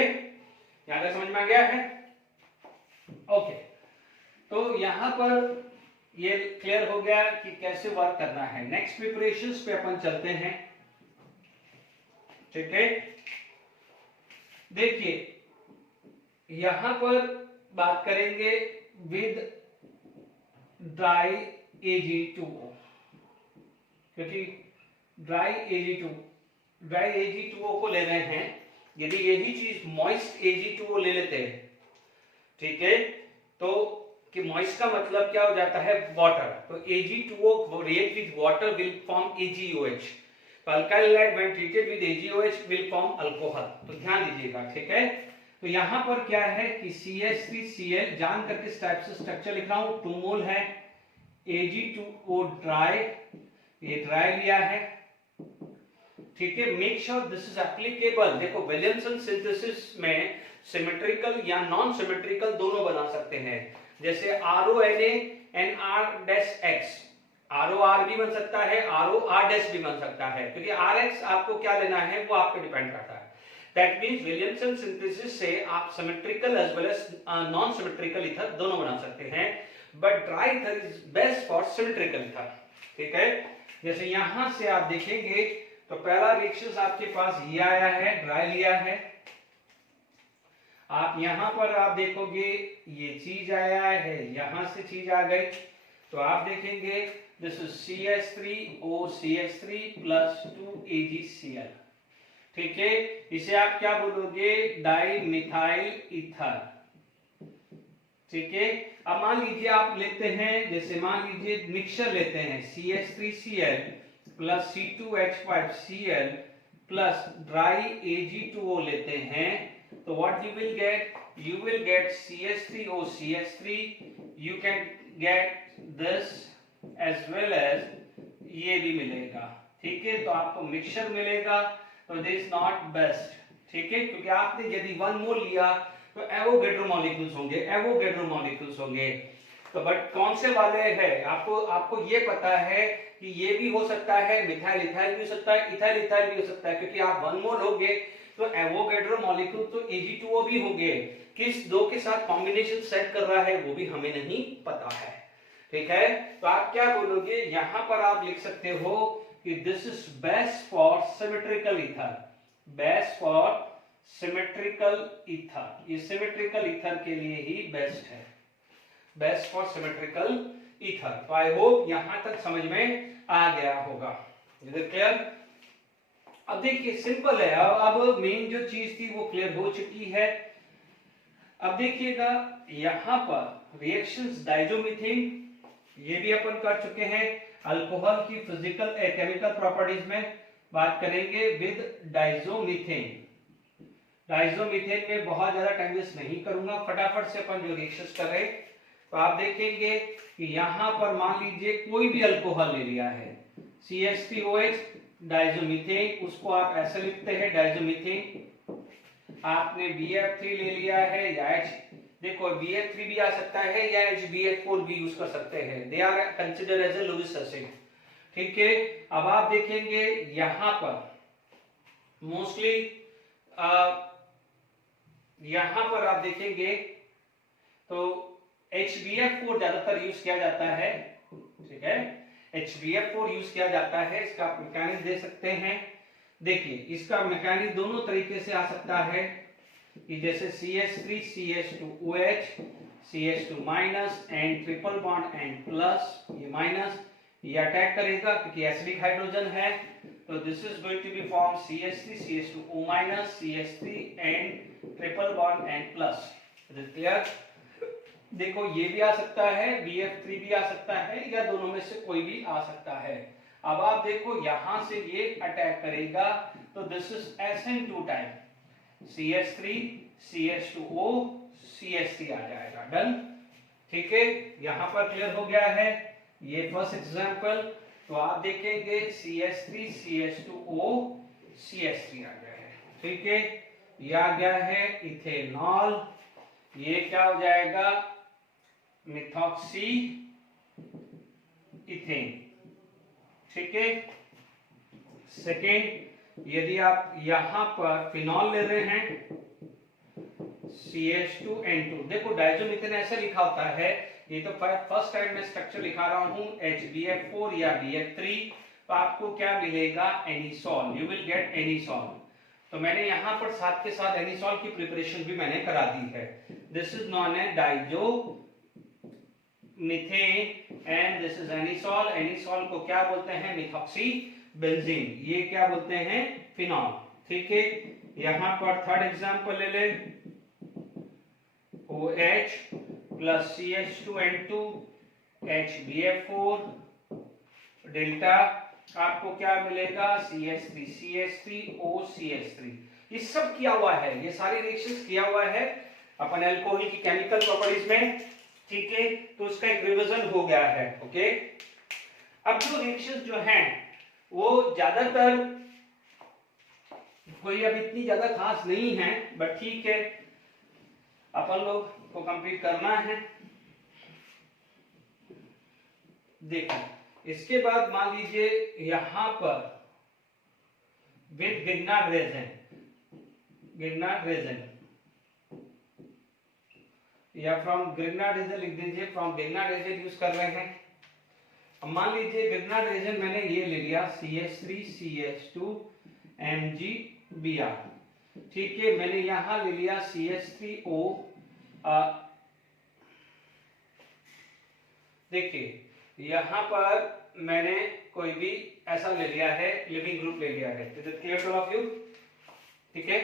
यहां तक समझ में आ गया है। ओके, तो यहां पर ये क्लियर हो गया कि कैसे वर्क करना है। नेक्स्ट प्रिपरेशंस पे अपन चलते हैं। ठीक है, देखिए यहां पर बात करेंगे विद ड्राई Ag2O, क्योंकि ड्राई Ag2O को ले रहे हैं, यदि यही चीज मॉइस्ट Ag2O ले लेते हैं, ठीक है, तो कि मॉइस्ट का मतलब क्या हो जाता है, वाटर, तो Ag2O react with water will form AgOH, तो alkyl halide when treated with AgOH will form alcohol, तो ध्यान दीजिएगा। ठीक है, तो यहां पर क्या है कि CH3Cl, जान करके इस टाइप से स्ट्रक्चर लिख रहा हूं, 2 मोल है, Ag2O ड्राई, ये ड्राई लिया है। ठीक है, make sure this is applicable. देखो विलियमसन सिंथेसिस में सिमेट्रिकल या नॉन सिमेट्रिकल दोनों बना सकते हैं, जैसे RONA NR-X, ROR भी बन सकता है, ROR- भी बन सकता है, क्योंकि RX आपको क्या लेना है वो आप पे डिपेंड करता है। दैट मींस विलियमसन सिंथेसिस से आप symmetrical as well as non symmetrical ether दोनों बना सकते हैं, but dry ether is best for symmetrical ether. ठीक है, जैसे यहां से आप देखेंगे तो पहला रिएक्शन आपके पास ये आया है, ड्राई लिया है, आप यहां पर आप देखोगे ये चीज आया है, यहां से चीज आ गई, तो आप देखेंगे this is CH3OCH3 plus 2AgCl। ठीक है, इसे आप क्या बोलोगे, डाइमिथाइल ईथर। ठीक है, अब मान लीजिए आप लेते हैं, जैसे मान लीजिए मिक्सचर लेते हैं, CH3Cl plus C2H5Cl plus dry Ag2O लेते हैं, तो what you will get CH3OCH3, you can get this as well as ये भी मिलेगा। ठीक है, तो आपको मिक्सचर मिलेगा, तो दिस नॉट बेस्ट। ठीक है, क्योंकि आपने यदि 1 मोल लिया तो एवोगैड्रो मॉलिक्यूल्स होंगे, तो बट कौन से वाले हैं, आपको ये पता है कि ये भी हो सकता है, मिथाइल इथाइल भी हो सकता है, इथाइल इथाइल भी हो सकता है, क्योंकि आप 1 मोल होगे तो एवोगैड्रो मॉलिक्यूल तो Ag2O भी होंगे, किस दो के साथ कॉम्बिनेशन सेट कर रहा है वो भी हमें नहीं पता है। ठीक है, तो आप क्या बोलोगे, यहां पर आप लिख सकते हो कि this is best for symmetrical ether, best for symmetrical ether, ये सिमेट्रिकल ईथर के लिए ही बेस्ट है, बेस्ट फॉर सिमेट्रिकल ईथर। तो आई होप यहां तक समझ में आ गया होगा। Is it clear? अब देखिए सिंपल है, अब मेन जो चीज थी वो क्लियर हो चुकी है। अब देखिएगा यहां पर रिएक्शंस डाइजोमीथेन, ये भी अपन कर चुके हैं, अल्कोहल की फिजिकल केमिकल प्रॉपर्टीज में बात करेंगे विद डाइजोमीथेन। डाइजोमीथेन में बहुत ज्यादा टाइम वेस्ट नहीं करूंगा, फटाफट से अपन जो रिएक्शंस कर रहे हैं, तो आप देखेंगे कि यहां पर मान लीजिए कोई भी अल्कोहल ले लिया है, CH3OH डाइजोमीथेन, उसको आप ऐसे लिखते हैं डाइजोमीथेन। आपने BF3 ले लिया है या देखो BF3 भी आ सकता है या HBF4 भी यूज कर सकते हैं, they are consider as a Lewis acid. ठीक है, अब आप देखेंगे यहां पर मोस्टली यहां पर आप देखेंगे तो HBF4 ज्यादातर यूज किया जाता है। ठीक है, HBF4 यूज किया जाता है। इसका मैकेनिज्म दे सकते हैं, देखिए इसका मैकेनिज्म दोनों तरीके से आ सकता है कि जैसे CH3 CH2OH CH2 minus and triple bond and plus, ये माइनस ये अटैक करेगा क्योंकि एसिडिक हाइड्रोजन है, तो this is going to be form CH3 CH2O minus CH3 and triple bond and plus. Is it clear? देखो ये भी आ सकता है, BF3 भी आ सकता है, या दोनों में से कोई भी आ सकता है। अब आप देखो यहां से ये अटैक करेगा तो this is SN2 type, CH3 CH2O CH3 आ जाएगा। डन? ठीक है, यहां पर क्लियर हो गया है ये फर्स्ट एग्जांपल। तो आप देखेंगे CH3 CH2O CH3 आ गया है। ठीक है, ये आ गया है इथेनॉल, ये क्या हो जाएगा मिथॉक्सी इथेन। ठीक है, सेकेंड यदि आप यहां पर फिनॉल ले रहे हैं CH2N2, देखो डाइजोमीथेन ऐसे लिखा होता है, ये तो फर्स्ट टाइम मैं स्ट्रक्चर लिखा रहा हूं HBF4 या BF3, तो आपको क्या मिलेगा anisole, you will get anisole. तो मैंने यहां पर साथ के साथ एनिसॉल की प्रिपरेशन भी मैंने करा दी है। This is known as diazomethane and this is anisole. Anisole को क्या बोलते हैं मिथॉक्सी बेंजीन, ये क्या बोलते हैं फिनॉल। ठीक है, यहां पर थर्ड एग्जांपल ले ले, OH plus CH2N2 HBF4 delta, आपको क्या मिलेगा CH3 CH3O CH3। ये सब किया हुआ है, ये सारी रिएक्शंस किया हुआ है अपन अल्कोहल की केमिकल प्रॉपर्टीज में। ठीक है, तो उसका एक रिवीजन हो गया है। ओके, अब जो रिएक्शंस जो हैं वो ज्यादातर कोई अब इतनी ज्यादा खास नहीं है, बट ठीक है अपन लोग को कंप्लीट करना है। देखो इसके बाद मान लीजिए यहां पर विद गिरनार्ड रेजन या फ्रॉम गिरनार्ड रेजन लिख दीजिए, फ्रॉम गिरनार्ड रेजन यूज कर रहे हैं। अब मान लीजिए गिरनार्ड रेजन मैंने ये ले लिया CH3 CH2 MgBr। ठीक है, मैंने यहां ले लिया CH3O। देखिए यहां पर मैंने कोई भी ऐसा ले लिया है, लिविंग ग्रुप ले लिया है। Is it clear two of you? ठीक है,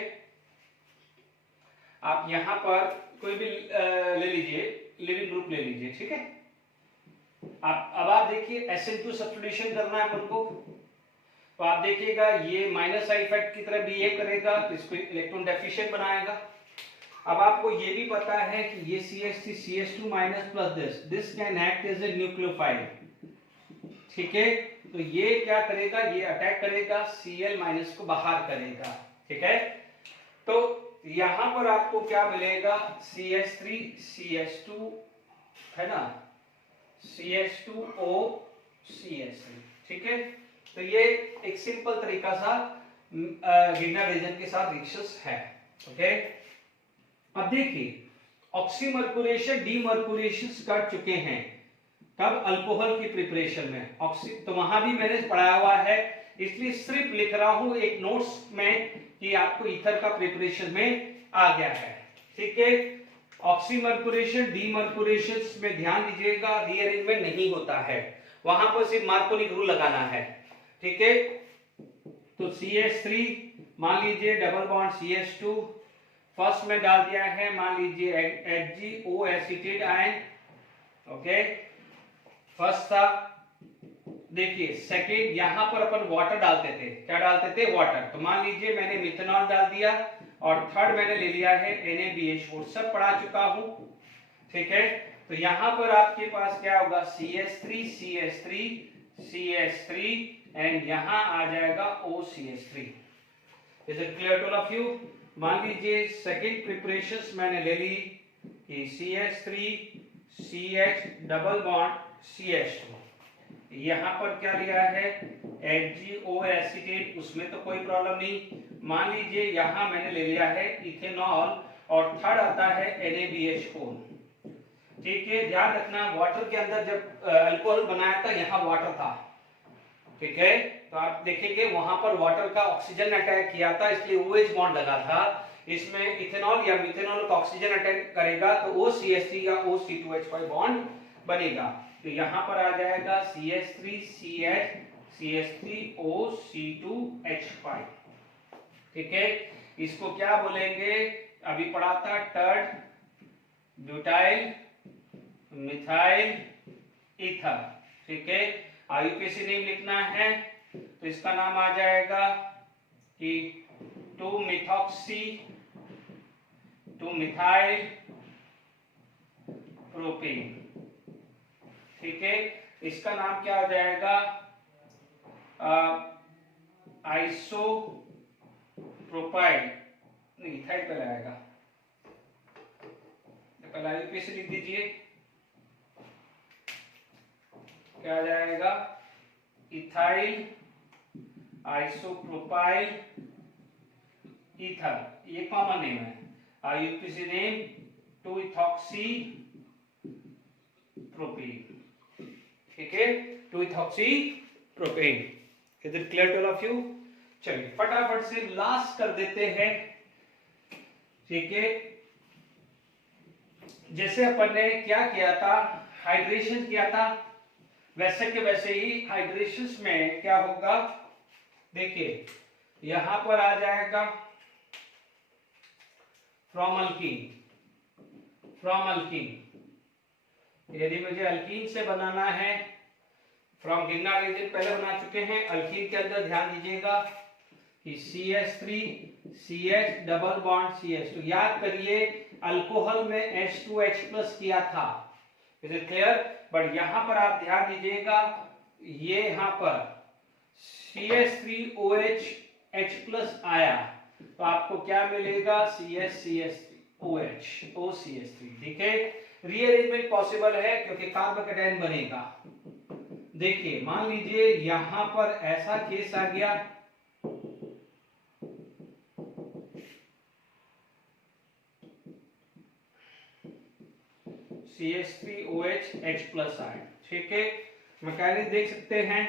आप यहां पर कोई भी ले लीजिए, लिविंग ग्रुप ले लीजिए। ठीक है, अब आप देखिए SN2 सब्स्टिट्यूशन करना है अपन को, तो आप देखिएगा ये माइनस साइड इफेक्ट की तरह बिहेव करेगा, तो इसको इलेक्ट्रॉन डेफिशिएंट बनाएगा। अब आपको ये भी पता है कि ये CH3 CH2 minus plus this can act as a nucleophile. ठीक है, तो ये क्या करेगा, ये अटैक करेगा, Cl माइनस को बाहर करेगा। ठीक है, तो यहां पर आपको क्या मिलेगा CH3 CH2 है ना, CH2O CH3। ठीक है, तो ये एक सिंपल तरीका सा गिरनार्ड रेजन के साथ रिएक्शंस है। ओके, अब देखिए ऑक्सीमर्कुरेशन डीमर्कुरेशन कर चुके हैं, कब अल्कोहल की प्रिपरेशन में ऑक्सी, तो वहां भी मैंने पढ़ाया हुआ है, इसलिए सिर्फ लिख रहा हूं एक नोट्स में कि आपको ईथर का प्रिपरेशन में आ गया है। ठीक है, ऑक्सीमर्कुरेशन डीमर्कुरेशन में ध्यान दीजिएगा, रीअरेंजमेंट नहीं होता है, वहां पर सिर्फ मार्कोनिक रूल लगाना है। ठीक है, तो CH3 मान लीजिए डबल बॉन्ड CH2 फर्स्ट में डाल दिया है, मान लीजिए HgO acetate ion. Okay, first था। देखिए सेकेंड, यहां पर अपन वाटर डालते थे, क्या डालते थे वाटर, तो मान लीजिए मैंने मिथेनॉल डाल दिया, और थर्ड मैंने ले लिया है NaBH4, सब पढ़ा चुका हूं। ठीक है, तो यहां पर आपके पास क्या होगा CH3 CH3 CH3 एंड यहाँ आ जाएगा OCH3। Is it clear to all of you? मान लीजिए सेकेंड प्रिपरेशंस मैंने ले ली कि CH3 CH double bond CH2, यहाँ पर क्या लिया है HgO एसीटेट, उसमें तो कोई प्रॉब्लम नहीं। मान लीजिए यहाँ मैंने ले लिया है इथेनॉल और थर्ड आता है NaBH4। ठीक है, ध्यान रखना वाटर के अंदर जब अल्कोहल बनाया था यहाँ वाटर था, ठीक है, तो आप देखेंगे वहां पर वाटर का ऑक्सीजन अटैक किया था इसलिए OH बॉन्ड लगा था। इसमें इथेनॉल या मिथेनॉल का ऑक्सीजन अटैक करेगा तो OCH3 या OC2H5 बॉन्ड बनेगा। तो यहाँ पर आ जाएगा CH3 CH CH3 OC2H5। ठीक है, इसको क्या बोलेंगे, अभी पढ़ा था टर्ड ब्यूटाइल मिथाइल ईथर। ठीक है, IUPAC नेम लिखना है तो इसका नाम आ जाएगा कि 2-मिथॉक्सी 2-मिथाइल प्रोपेन। ठीक है, इसका नाम क्या आ जाएगा, आइसो प्रोपाइल, नहीं इथाइल पहले आएगा, पहले IUPAC लिख दीजिए, क्या आ जाएगा इथाइल आइसोप्रोपाइल ईथर, ये कॉमन नेम है। IUPAC name two ethoxy propane. ठीक है, two ethoxy propane. Is it clear to all of you? चलिए फटाफट से लास्ट कर देते हैं। ठीक है, जैसे अपन ने क्या किया था, हाइड्रेशन किया था, वैसे के वैसे ही हाइड्रेशंस में क्या होगा, देखिए यहां पर आ जाएगा फ्रॉम अल्कीन। यदि मुझे अल्कीन से बनाना है, फ्रॉम गिरनार रीजन पहले बना चुके हैं। अल्कीन के अंदर ध्यान दीजिएगा कि CH3 CH double bond CH2, याद करिए अल्कोहल में H2H+ किया था। Is it clear? बट यहां पर आप ध्यान दीजिएगा, ये यहां पर CH3OH आया तो आपको क्या मिलेगा, CH OCH3। ठीक है, रीअरेंजमेंट पॉसिबल है क्योंकि कार्बोकेटायन बनेगा। देखिए मान लीजिए यहां पर ऐसा केस आ गया, CH3OH आए। ठीक है, मैकेनिज्म देख सकते हैं।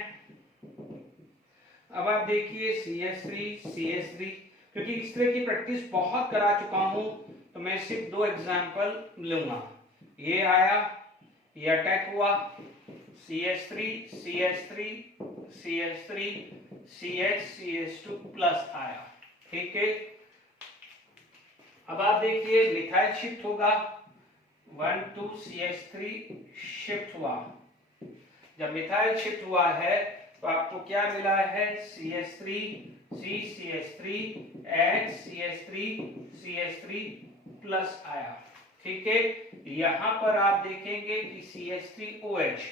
अब आप देखिए CH3 क्योंकि इस तरह की प्रैक्टिस बहुत करा चुका हूं तो मैं सिर्फ 2 एग्जांपल लूंगा। ये आया, ये अटैक हुआ, CH3 CH2 आया। ठीक है, अब आप देखिए मिथाइल शिफ्ट होगा, 1,2 CH3 शिफ्ट हुआ। जब मिथाइल शिफ्ट हुआ है तो आपको क्या मिला है, CH3 CH3 आया। ठीक है, यहां पर आप देखेंगे कि CH3OH,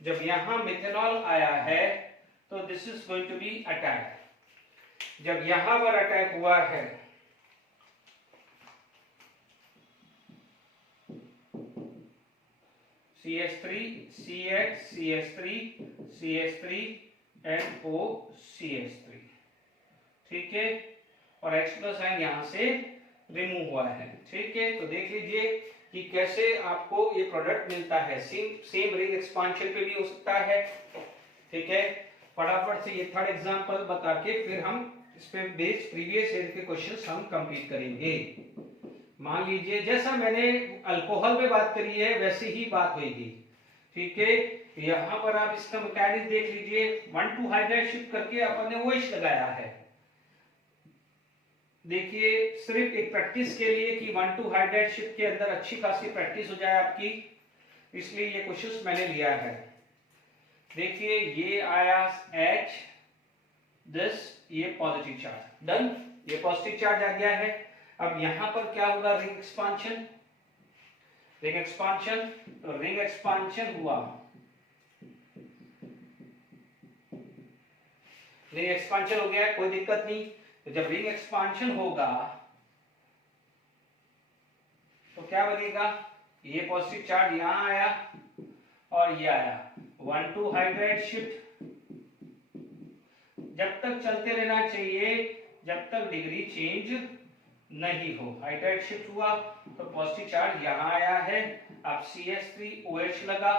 जब यहां मिथेनॉल आया है तो this is going to be attack. जब यहां पर अटैक हुआ है CH3 CH3 and OCH3। ठीक है, और H+ आयन यहां से रिमूव हुआ है। ठीक है, तो देख लीजिए कि कैसे आपको ये प्रोडक्ट मिलता है। सेम रिंग एक्सपांशन पे भी हो सकता है। ठीक है, फटाफट से ये थर्ड एग्जांपल बता के फिर हम इस पे बेस्ड प्रीवियस ईयर के क्वेश्चंस हम कंप्लीट करेंगे। मान लीजिए जैसा मैंने अल्कोहल में बात करी है वैसी ही बात होगी। ठीक है, यहां पर आप इसका मैकेनिज्म देख लीजिए, 1,2 हाइड्राइड शिफ्ट करके अपन ने OH लगाया है। देखिए सिर्फ एक प्रैक्टिस के लिए कि 1,2 हाइड्राइड शिफ्ट के अंदर अच्छी खासी प्रैक्टिस हो जाए आपकी, इसलिए ये क्वेश्चंस मैंने लिया है। देखिए ये आया H, ये पॉजिटिव चार्ज, डन, ये पॉजिटिव चार्ज आ गया है। अब यहां पर क्या होगा, रिंग एक्सपांशन, तो रिंग एक्सपांशन हुआ रिंग एक्सपांशन हो गया, कोई दिक्कत नहीं। तो जब रिंग एक्सपांशन होगा तो क्या बनेगा, ये पॉजिटिव चार्ज यहां आया और ये आया, 1 2 हाइड्राइड शिफ्ट। जब तक चलते रहना चाहिए जब तक डिग्री चेंज नहीं हो। हाइड्राइड शिफ्ट हुआ तो पॉजिटिव चार्ज यहां आया है, अब CH3OH लगा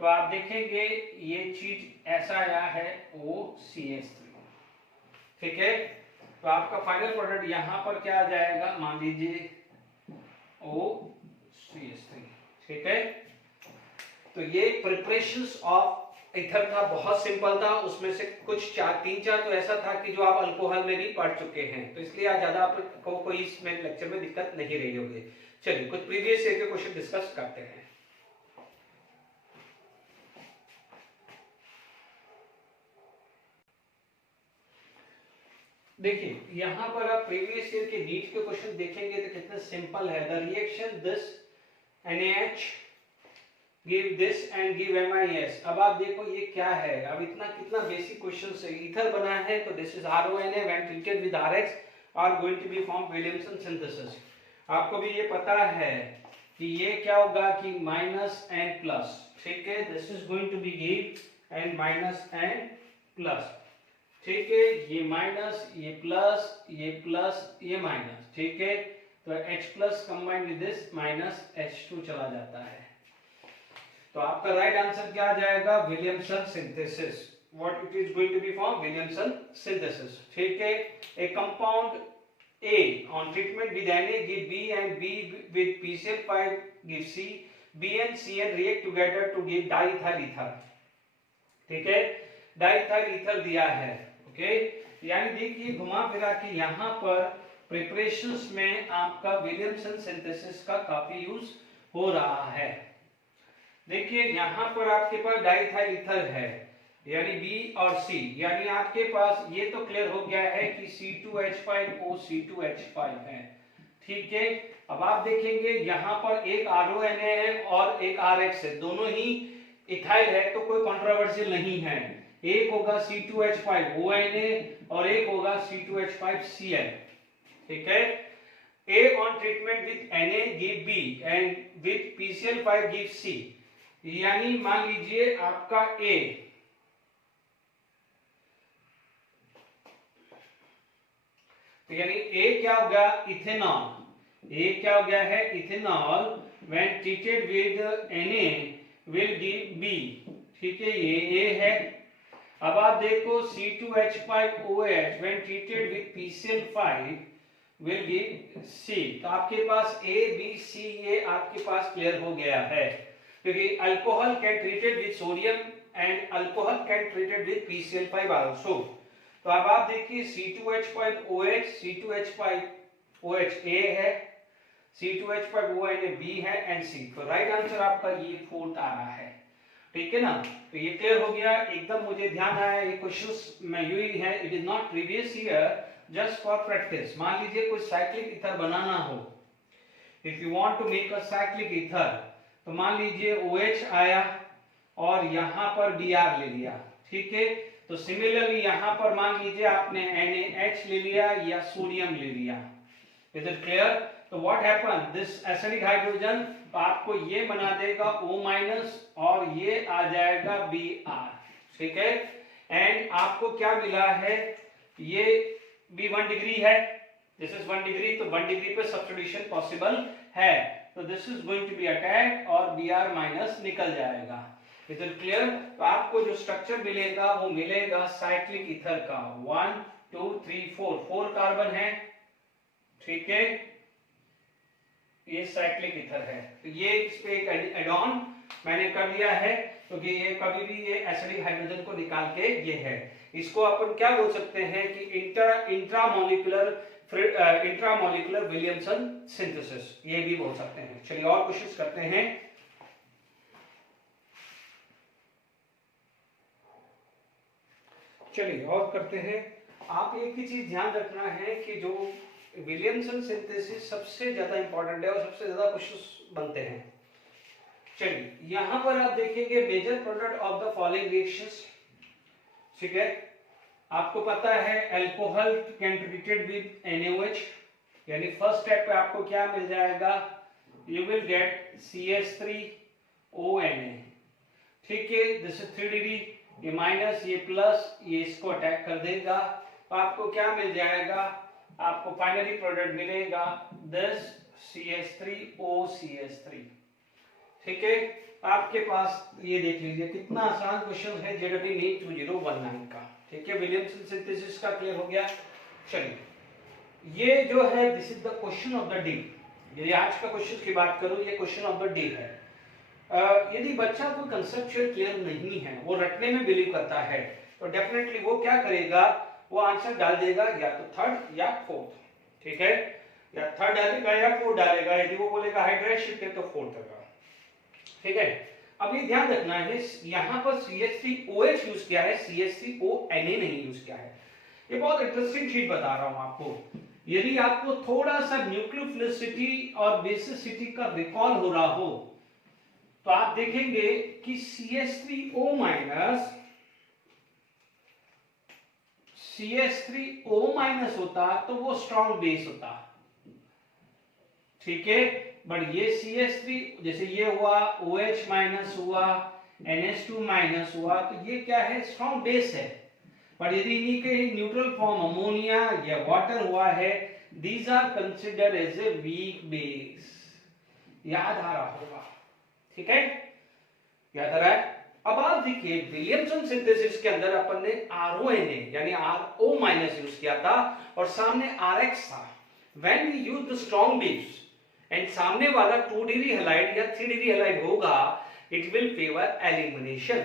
तो आप देखेंगे ये चीज ऐसा आया है OCH3, ठीक है। तो आपका फाइनल प्रोडक्ट यहां पर क्या आ जाएगा, मान लीजिए OCH3, ठीक है। तो ये प्रिपरेशंस ऑफ ईथर था, बहुत सिंपल था। उसमें से कुछ 3-4 तो ऐसा था कि जो आप अल्कोहल में भी पढ़ चुके हैं, तो इसलिए आज ज्यादा आपको कोई इसमें लेक्चर में दिक्कत नहीं रही होगी। चलिए कुछ प्रीवियस ईयर के क्वेश्चन डिस्कस करते हैं। देखिए यहां पर आप प्रीवियस ईयर के नीट के क्वेश्चन देखेंगे तो कितना सिंपल है। The reaction this NaH give this and give MiS। अब आप देखो ये क्या है, अब इतना कितना बेसिक क्वेश्चन है। ईथर बना है तो this is RONA when treated with RX are going to be formed Williamson synthesis। आपको भी ये पता है कि ये क्या होगा कि -n+, ठीक है। This is going to be give n -n+, ठीक है। ये माइनस, ये प्लस, ये प्लस, ये माइनस, ठीक है। तो H+ combined with this -H2 चला जाता है। तो आपका राइट आंसर क्या आ जाएगा, Williamson synthesis. What it is going to be form, Williamson synthesis, ठीक है। A compound A on treatment with Na give B and B with PCl5 give C, B and CN react together to give diethyl ether, ठीक है। Diethyl ether दिया है, okay. यानी देखिए घुमा फिरा के यहाँ पर प्रिपरेशंस में आपका विलियमसन सिंथेसिस का काफी यूज हो रहा है। देखिए यहाँ पर आपके पास डाइथाइल ईथर है, यानी B और C, यानी आपके पास ये तो क्लियर हो गया है कि C2H5O C2H5 है, ठीक है। अब आप देखेंगे यहाँ पर एक RONA है और एक RX है, दोनों ही इथाइल है तो कोई कंट्रोवर्शियल नहीं है। एक होगा C2H5ONA और एक होगा C2H5Cl, ठीक है। A on treatment with Na give B and with PCl5 give C, यानी मान लीजिए आपका A, तो यानी A क्या हो गया, इथेनॉल। A क्या हो गया है, ethanol when treated with Na will give B, ठीक है, ये A है। अब आप देखो C2H5OH when treated with PCl5 will give C, तो आपके पास A B C ये आपके पास क्लियर हो गया है, क्योंकि alcohol can treated with sodium and alcohol can treated with PCl5 also. तो अब आप देखिए C2H5OH C2H5OH A है, C2H5ONA B है एंड C, तो राइट आंसर आपका ये 4th आ रहा है, ठीक है ना। तो ये क्लियर हो गया एकदम। मुझे ध्यान आया ये क्वेश्चंस में यही है, it is not previous year, just for practice. मान लीजिए कोई साइक्लिक ईथर बनाना हो, if you want to make a cyclic ether, तो मान लीजिए OH आया और यहाँ पर Br ले लिया, ठीक है। तो सिमिलरली यहाँ पर मान लीजिए आपने NaH ले लिया या सोडियम ले लिया, इज इट क्लियर। तो what happen, this acidic hydrogen तो आपको ये बना देगा O- और ये आ जाएगा Br, ठीक है। एंड आपको क्या मिला है, ये भी 1 डिग्री है, दिस इज 1 डिग्री, तो 1 डिग्री पे सब्स्टिट्यूशन पॉसिबल है, तो this is going to be attacked और Br- निकल जाएगा, इज इट क्लियर। तो आपको जो स्ट्रक्चर मिलेगा वो मिलेगा साइक्लिक ईथर का 1 2 3 4 कार्बन है, ठीक है, ये साइक्लिक ईथर है। तो ये इस पे एक एड-ऑन मैंने कर लिया है, क्योंकि ये कभी भी ये एसिडिक हाइड्रोजन को निकाल के ये है। इसको अपन क्या बोल सकते हैं कि इंट्रामोलिकुलर विलियमसन सिंथेसिस, ये भी बोल सकते हैं। चलिए और कोशिश करते हैं। चलिए और करते हैं। आप एक ही चीज ध्यान रखना है कि जो विलियमसन सिंथेसिस सबसे ज्यादा इंपॉर्टेंट है और सबसे ज्यादा क्वेश्चंस बनते हैं। चलिए यहां पर आप देखेंगे major product of the following reactions, ठीक है। आपको पता है alcohol can treated with NaOH, यानी फर्स्ट स्टेप पे आपको क्या मिल जाएगा, यू विल गेट CH3ONa, ठीक है। दिस इज 3 डिग्री, ये माइनस ये प्लस, ये इसको अटैक कर देगा, तो आपको क्या मिल जाएगा, आपको फाइनली प्रोडक्ट मिलेगा दिस CH3OCH3, ठीक है। आपके पास ये देख लीजिए कितना आसान क्वेश्चन है JEE NEET 2019 का, ठीक है। विलियमसन सिंथेसिस का क्लियर हो गया। चलिए ये जो है this is the question of the day, यदि आज का क्वेश्चन की बात करूं ये क्वेश्चन ऑफ द डे है। यदि बच्चा को कंसेप्चुअल क्लियर नहीं है, वो रटने में बिलीव करता है, तो डेफिनेटली वो क्या करेगा, वो आंसर डाल देगा या तो थर्ड या फोर्थ, ठीक है, या थर्ड डालेगा या फोर्थ डालेगा। यदि वो बोलेगा हाइड्रेट शिफ्ट है तो फोर्थ होगा, ठीक है। अब ये ध्यान रखना है, यहाँ पर CH3OH यूज किया है, CH3ONa नहीं यूज किया है। ये बहुत इंटरेस्टिंग चीज बता रहा हूं आपको। यदि आपको थोड़ा सा न्यूक्लियोफिलिसिटी और बेसिसिटी का रिकॉल हो रहा हो, तो आप देखेंगे कि CH3O माइनस होता तो वो स्ट्रॉन्ग बेस होता, ठीक है। बट ये CH3 जैसे ये हुआ, OH माइनस हुआ, NH2 माइनस हुआ, तो ये क्या है, स्ट्रॉन्ग बेस है। पर यदि इन्हीं के न्यूट्रल फॉर्म अमोनिया या वाटर हुआ है, these are considered as a weak base. याद आ रहा होगा, ठीक है, याद आ रहा है। अब आप देखिए विलियमसन सिंथेसिस के अंदर अपन ने RONA यानी RO माइनस यूज किया था और सामने RX था। When we use the strong base and सामने वाला 2 डिग्री हैलाइड या 3 डिग्री हैलाइड होगा, इट विल फेवर एलिमिनेशन।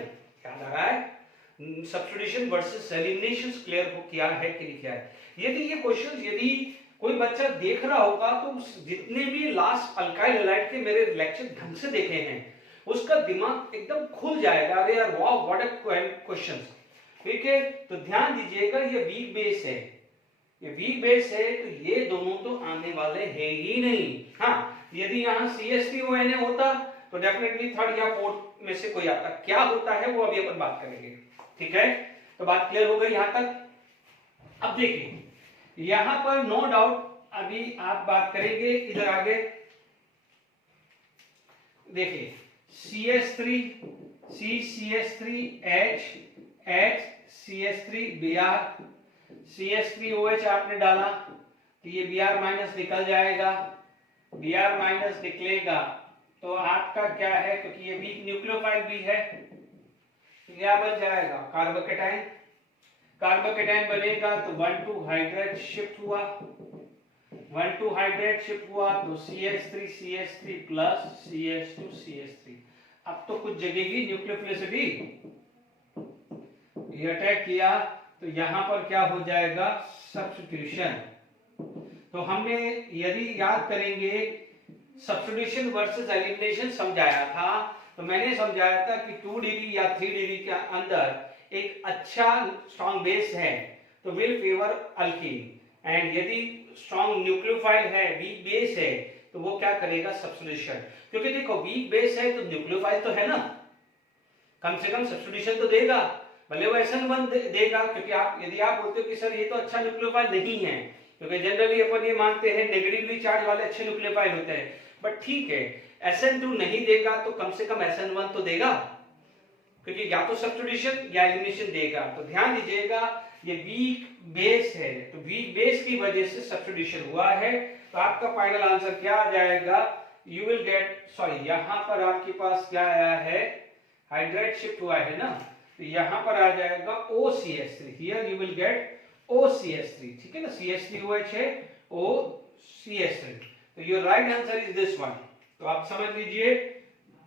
याद आ रहा है, सब्स्टिट्यूशन वर्सेस एलिमिनेशन क्लियर हो किया है कि नहीं किया है। यदि ये क्वेश्चन यदि कोई बच्चा देख रहा होगा तो जितने भी लास्ट अल्काइल हैलाइड के मेरे लेक्चर ढंग से देखे हैं, उसका दिमाग एकदम खुल जाएगा, अरे यार वाओ व्हाट अ क्वेश्चन, ठीक है। तो ध्यान दीजिएगा ये वीक बेस है, ये वीक बेस है, तो ये दोनों तो आने वाले हैं ही नहीं। हाँ, यदि यहाँ CH3ONa होता तो डेफिनेटली थर्ड या फोर्थ में से कोई आता। क्या होता है वो अभी अपन बात करेंगे, ठीक है। तो बात क्लियर हो गई यहां तक। अब देखिए यहां पर नो डाउट अभी आप बात करेंगे इधर आगे। देखिए CH3 CH3H CH3Br CH3OH आपने डाला तो ये Br माइनस निकल जाएगा, Br माइनस निकलेगा तो आपका क्या है, क्योंकि ये वीक न्यूक्लियोफाइल भी है, क्या बन जाएगा, कार्बोकेटाइन। कार्बोकेटाइन बनेगा तो 1,2 हाइड्रेट शिफ्ट हुआ, 1,2 हाइड्रेट शिफ्ट हुआ तो CH3 प्लस CH2 अब तो कुछ जगेगी न्यूक्लियोफिलिसिटी, ये अटैक किया तो यहां पर क्या हो जाएगा, सब्स्टिट्यूशन। तो हमने यदि याद करेंगे सब्स्टिट्यूशन वर्सेस एलिमिनेशन समझाया था, तो मैंने समझाया था कि 2 डिग्री या 3 डिग्री के अंदर एक अच्छा स्ट्रॉन्ग बेस है तो विल फेवर अल्कीन, एंड यदि स्ट्रॉन्ग न्यूक्लियोफाइल है, वीक बेस है, तो वो क्या करेगा, सब्स्टिट्यूशन। क्योंकि देखो वीक बेस है तो न्यूक्लियोफाइल तो है ना, कम से कम सब्स्टिट्यूशन तो देगा, भले वो SN1 देगा। क्योंकि आप यदि आप बोलते हो कि सर ये तो अच्छा न्यूक्लियोफाइल नहीं है, क्योंकि जनरली अपन ये मानते हैं नेगेटिवली चार्ज वाले अच्छे न्यूक्लियोफाइल होते हैं, बट ठीक है SN2 नहीं देगा तो कम से कम SN1 तो देगा, क्योंकि या तो सब्स्टिट्यूशन या एलिमिनेशन देगा। तो ध्यान दीजिएगा ये वीक बेस है, तो वीक बेस की वजह से सब्स्टिट्यूशन हुआ है। तो आपका फाइनल आंसर क्या आ जाएगा, यू विल गेट, सॉरी यहां पर आपके पास क्या आया है, हाइड्रेट शिफ्ट हुआ है ना, तो यहां पर आ जाएगा OCH3, here you will get OCH3, ठीक है ना, CH3OH है OCH3, तो your right answer is this one. तो आप समझ लीजिए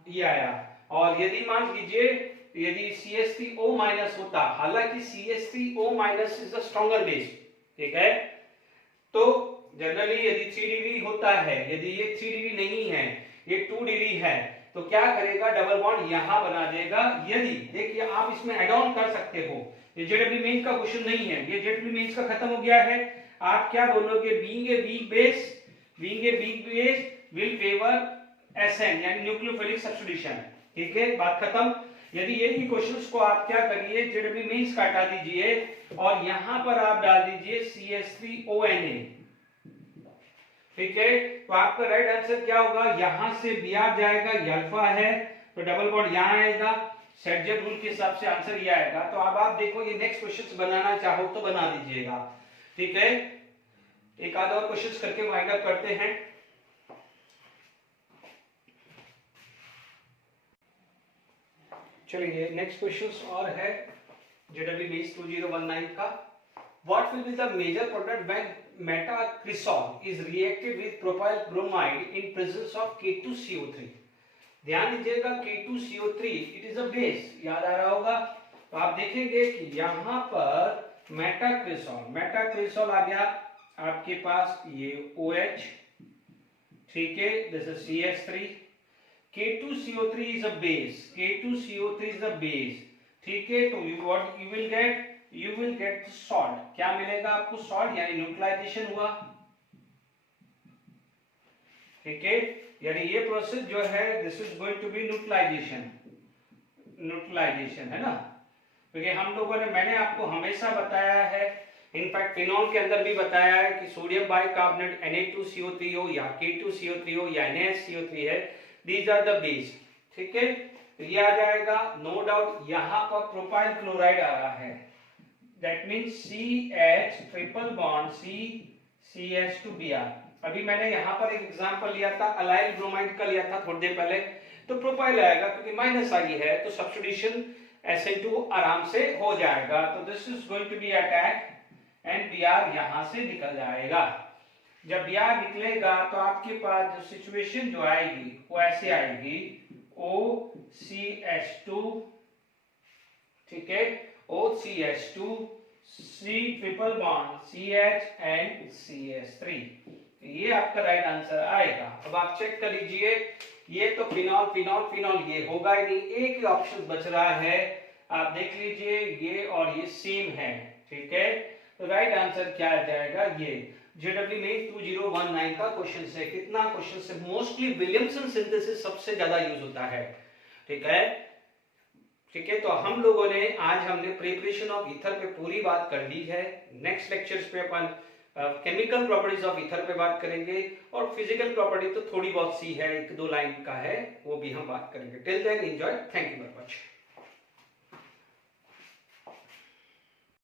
ये आया। और यदि मान लीजिए यदि CH3O माइनस होता, हालांकि CH3O minus is the stronger base, ठीक है, तो जनरली यदि 3 डिग्री होता है, यदि ये 3 डिग्री नहीं है, ये 2 डिग्री है, तो क्या करेगा, डबल बॉन्ड यहां बना देगा। यदि देखिए आप इसमें ऐड ऑन कर सकते हो, ये JEE मेंस का क्वेश्चन नहीं है, ये JEE मेंस का खत्म हो गया है। आप क्या बोलोगे, being a weak base will favour SN यानी न्यूक्लियोफिलिक सब्स्टिट्यूशन, ठीक है, बात खत्म। यदि यही क्वेश्चंस को आप क्या करिए, जेडब्ल्यू मीन्स का हटा दीजिए और यहां पर आप डाल दीजिए CH3ONA, ठीक है, तो आपका राइट आंसर क्या होगा, यहां से Br जाएगा, ये अल्फा है तो डबल बॉन्ड यहां आएगा, सेटजेब रूल के हिसाब से आंसर ये आएगा। तो अब आप देखो ये नेक्स्ट क्वेश्चंस बनाना चाहो तो बना दीजिएगा, ठीक है। एक आधा और क्वेश्चंस करके वाइंड अप करते हैं। चलिए नेक्स्ट क्वेश्चंस और है जेडब्ल्यू मीन्स 2019 का। What will be the major product when metacresol is reacted with propyl bromide in presence of K2CO3? ध्यान दीजिएगा, K2CO3 it is a base, याद आ रहा होगा। तो आप देखेंगे कि यहां पर मेटाक्रेसोल आ गया आपके पास, ये OH, ठीक है, this is CH3, K2CO3 is a base, K2CO3 is a base, ठीक है। तो what you will get, you will get salt, क्या मिलेगा आपको, सॉल्ट, यानी न्यूट्रलाइजेशन हुआ, ठीक है, यानी ये प्रोसेस जो है this is going to be neutralisation, है ना। क्योंकि हम लोगों ने, मैंने आपको हमेशा बताया है, इनफैक्ट फिनॉल के अंदर भी बताया है कि सोडियम बाइकार्बोनेट Na2CO3 हो या K2CO3 हो या NaHCO3 है, दीज आर द बेस, ठीक है। तो ये आ जाएगा, नो डाउट। यहां पर प्रोपाइल क्लोराइड आ रहा है, that means CH triple bond CH2Br। अभी मैंने यहाँ पर एक एग्जांपल लिया था, अलाइल ब्रोमाइड का लिया था थोड़ी देर पहले, तो प्रोपाइल आएगा क्योंकि माइनस आई है, तो सब्स्टिट्यूशन SN2 आराम से हो जाएगा। तो this is going to be attack and Br यहां से निकल जाएगा। जब Br निकलेगा तो आपके पास जो सिचुएशन जो आएगी वो ऐसे आएगी, OCH2, ठीक है, OCH2 C triple bond CH and CH3, ये आपका राइट आंसर आएगा। अब आप चेक कर लीजिए, ये तो फिनॉल ये होगा ही नहीं, एक ही ऑप्शन बच रहा है, आप देख लीजिए, ये और ये सेम है, ठीक है। तो राइट आंसर क्या आ जाएगा, ये जेडब्ल्यू में 2019 का क्वेश्चन से। कितना क्वेश्चन से, मोस्टली विलियमसन सिंथेसिस सबसे ज्यादा यूज होता है, ठीक है, ठीक है। तो हम लोगों ने आज हमने प्रिपरेशन ऑफ ईथर पे पूरी बात कर ली है। नेक्स्ट लेक्चर्स पे अपन केमिकल प्रॉपर्टीज ऑफ ईथर पे बात करेंगे, और फिजिकल प्रॉपर्टी तो थोड़ी बहुत सी है, एक दो लाइन का है, वो भी हम बात करेंगे। Till then enjoy, thank you very much.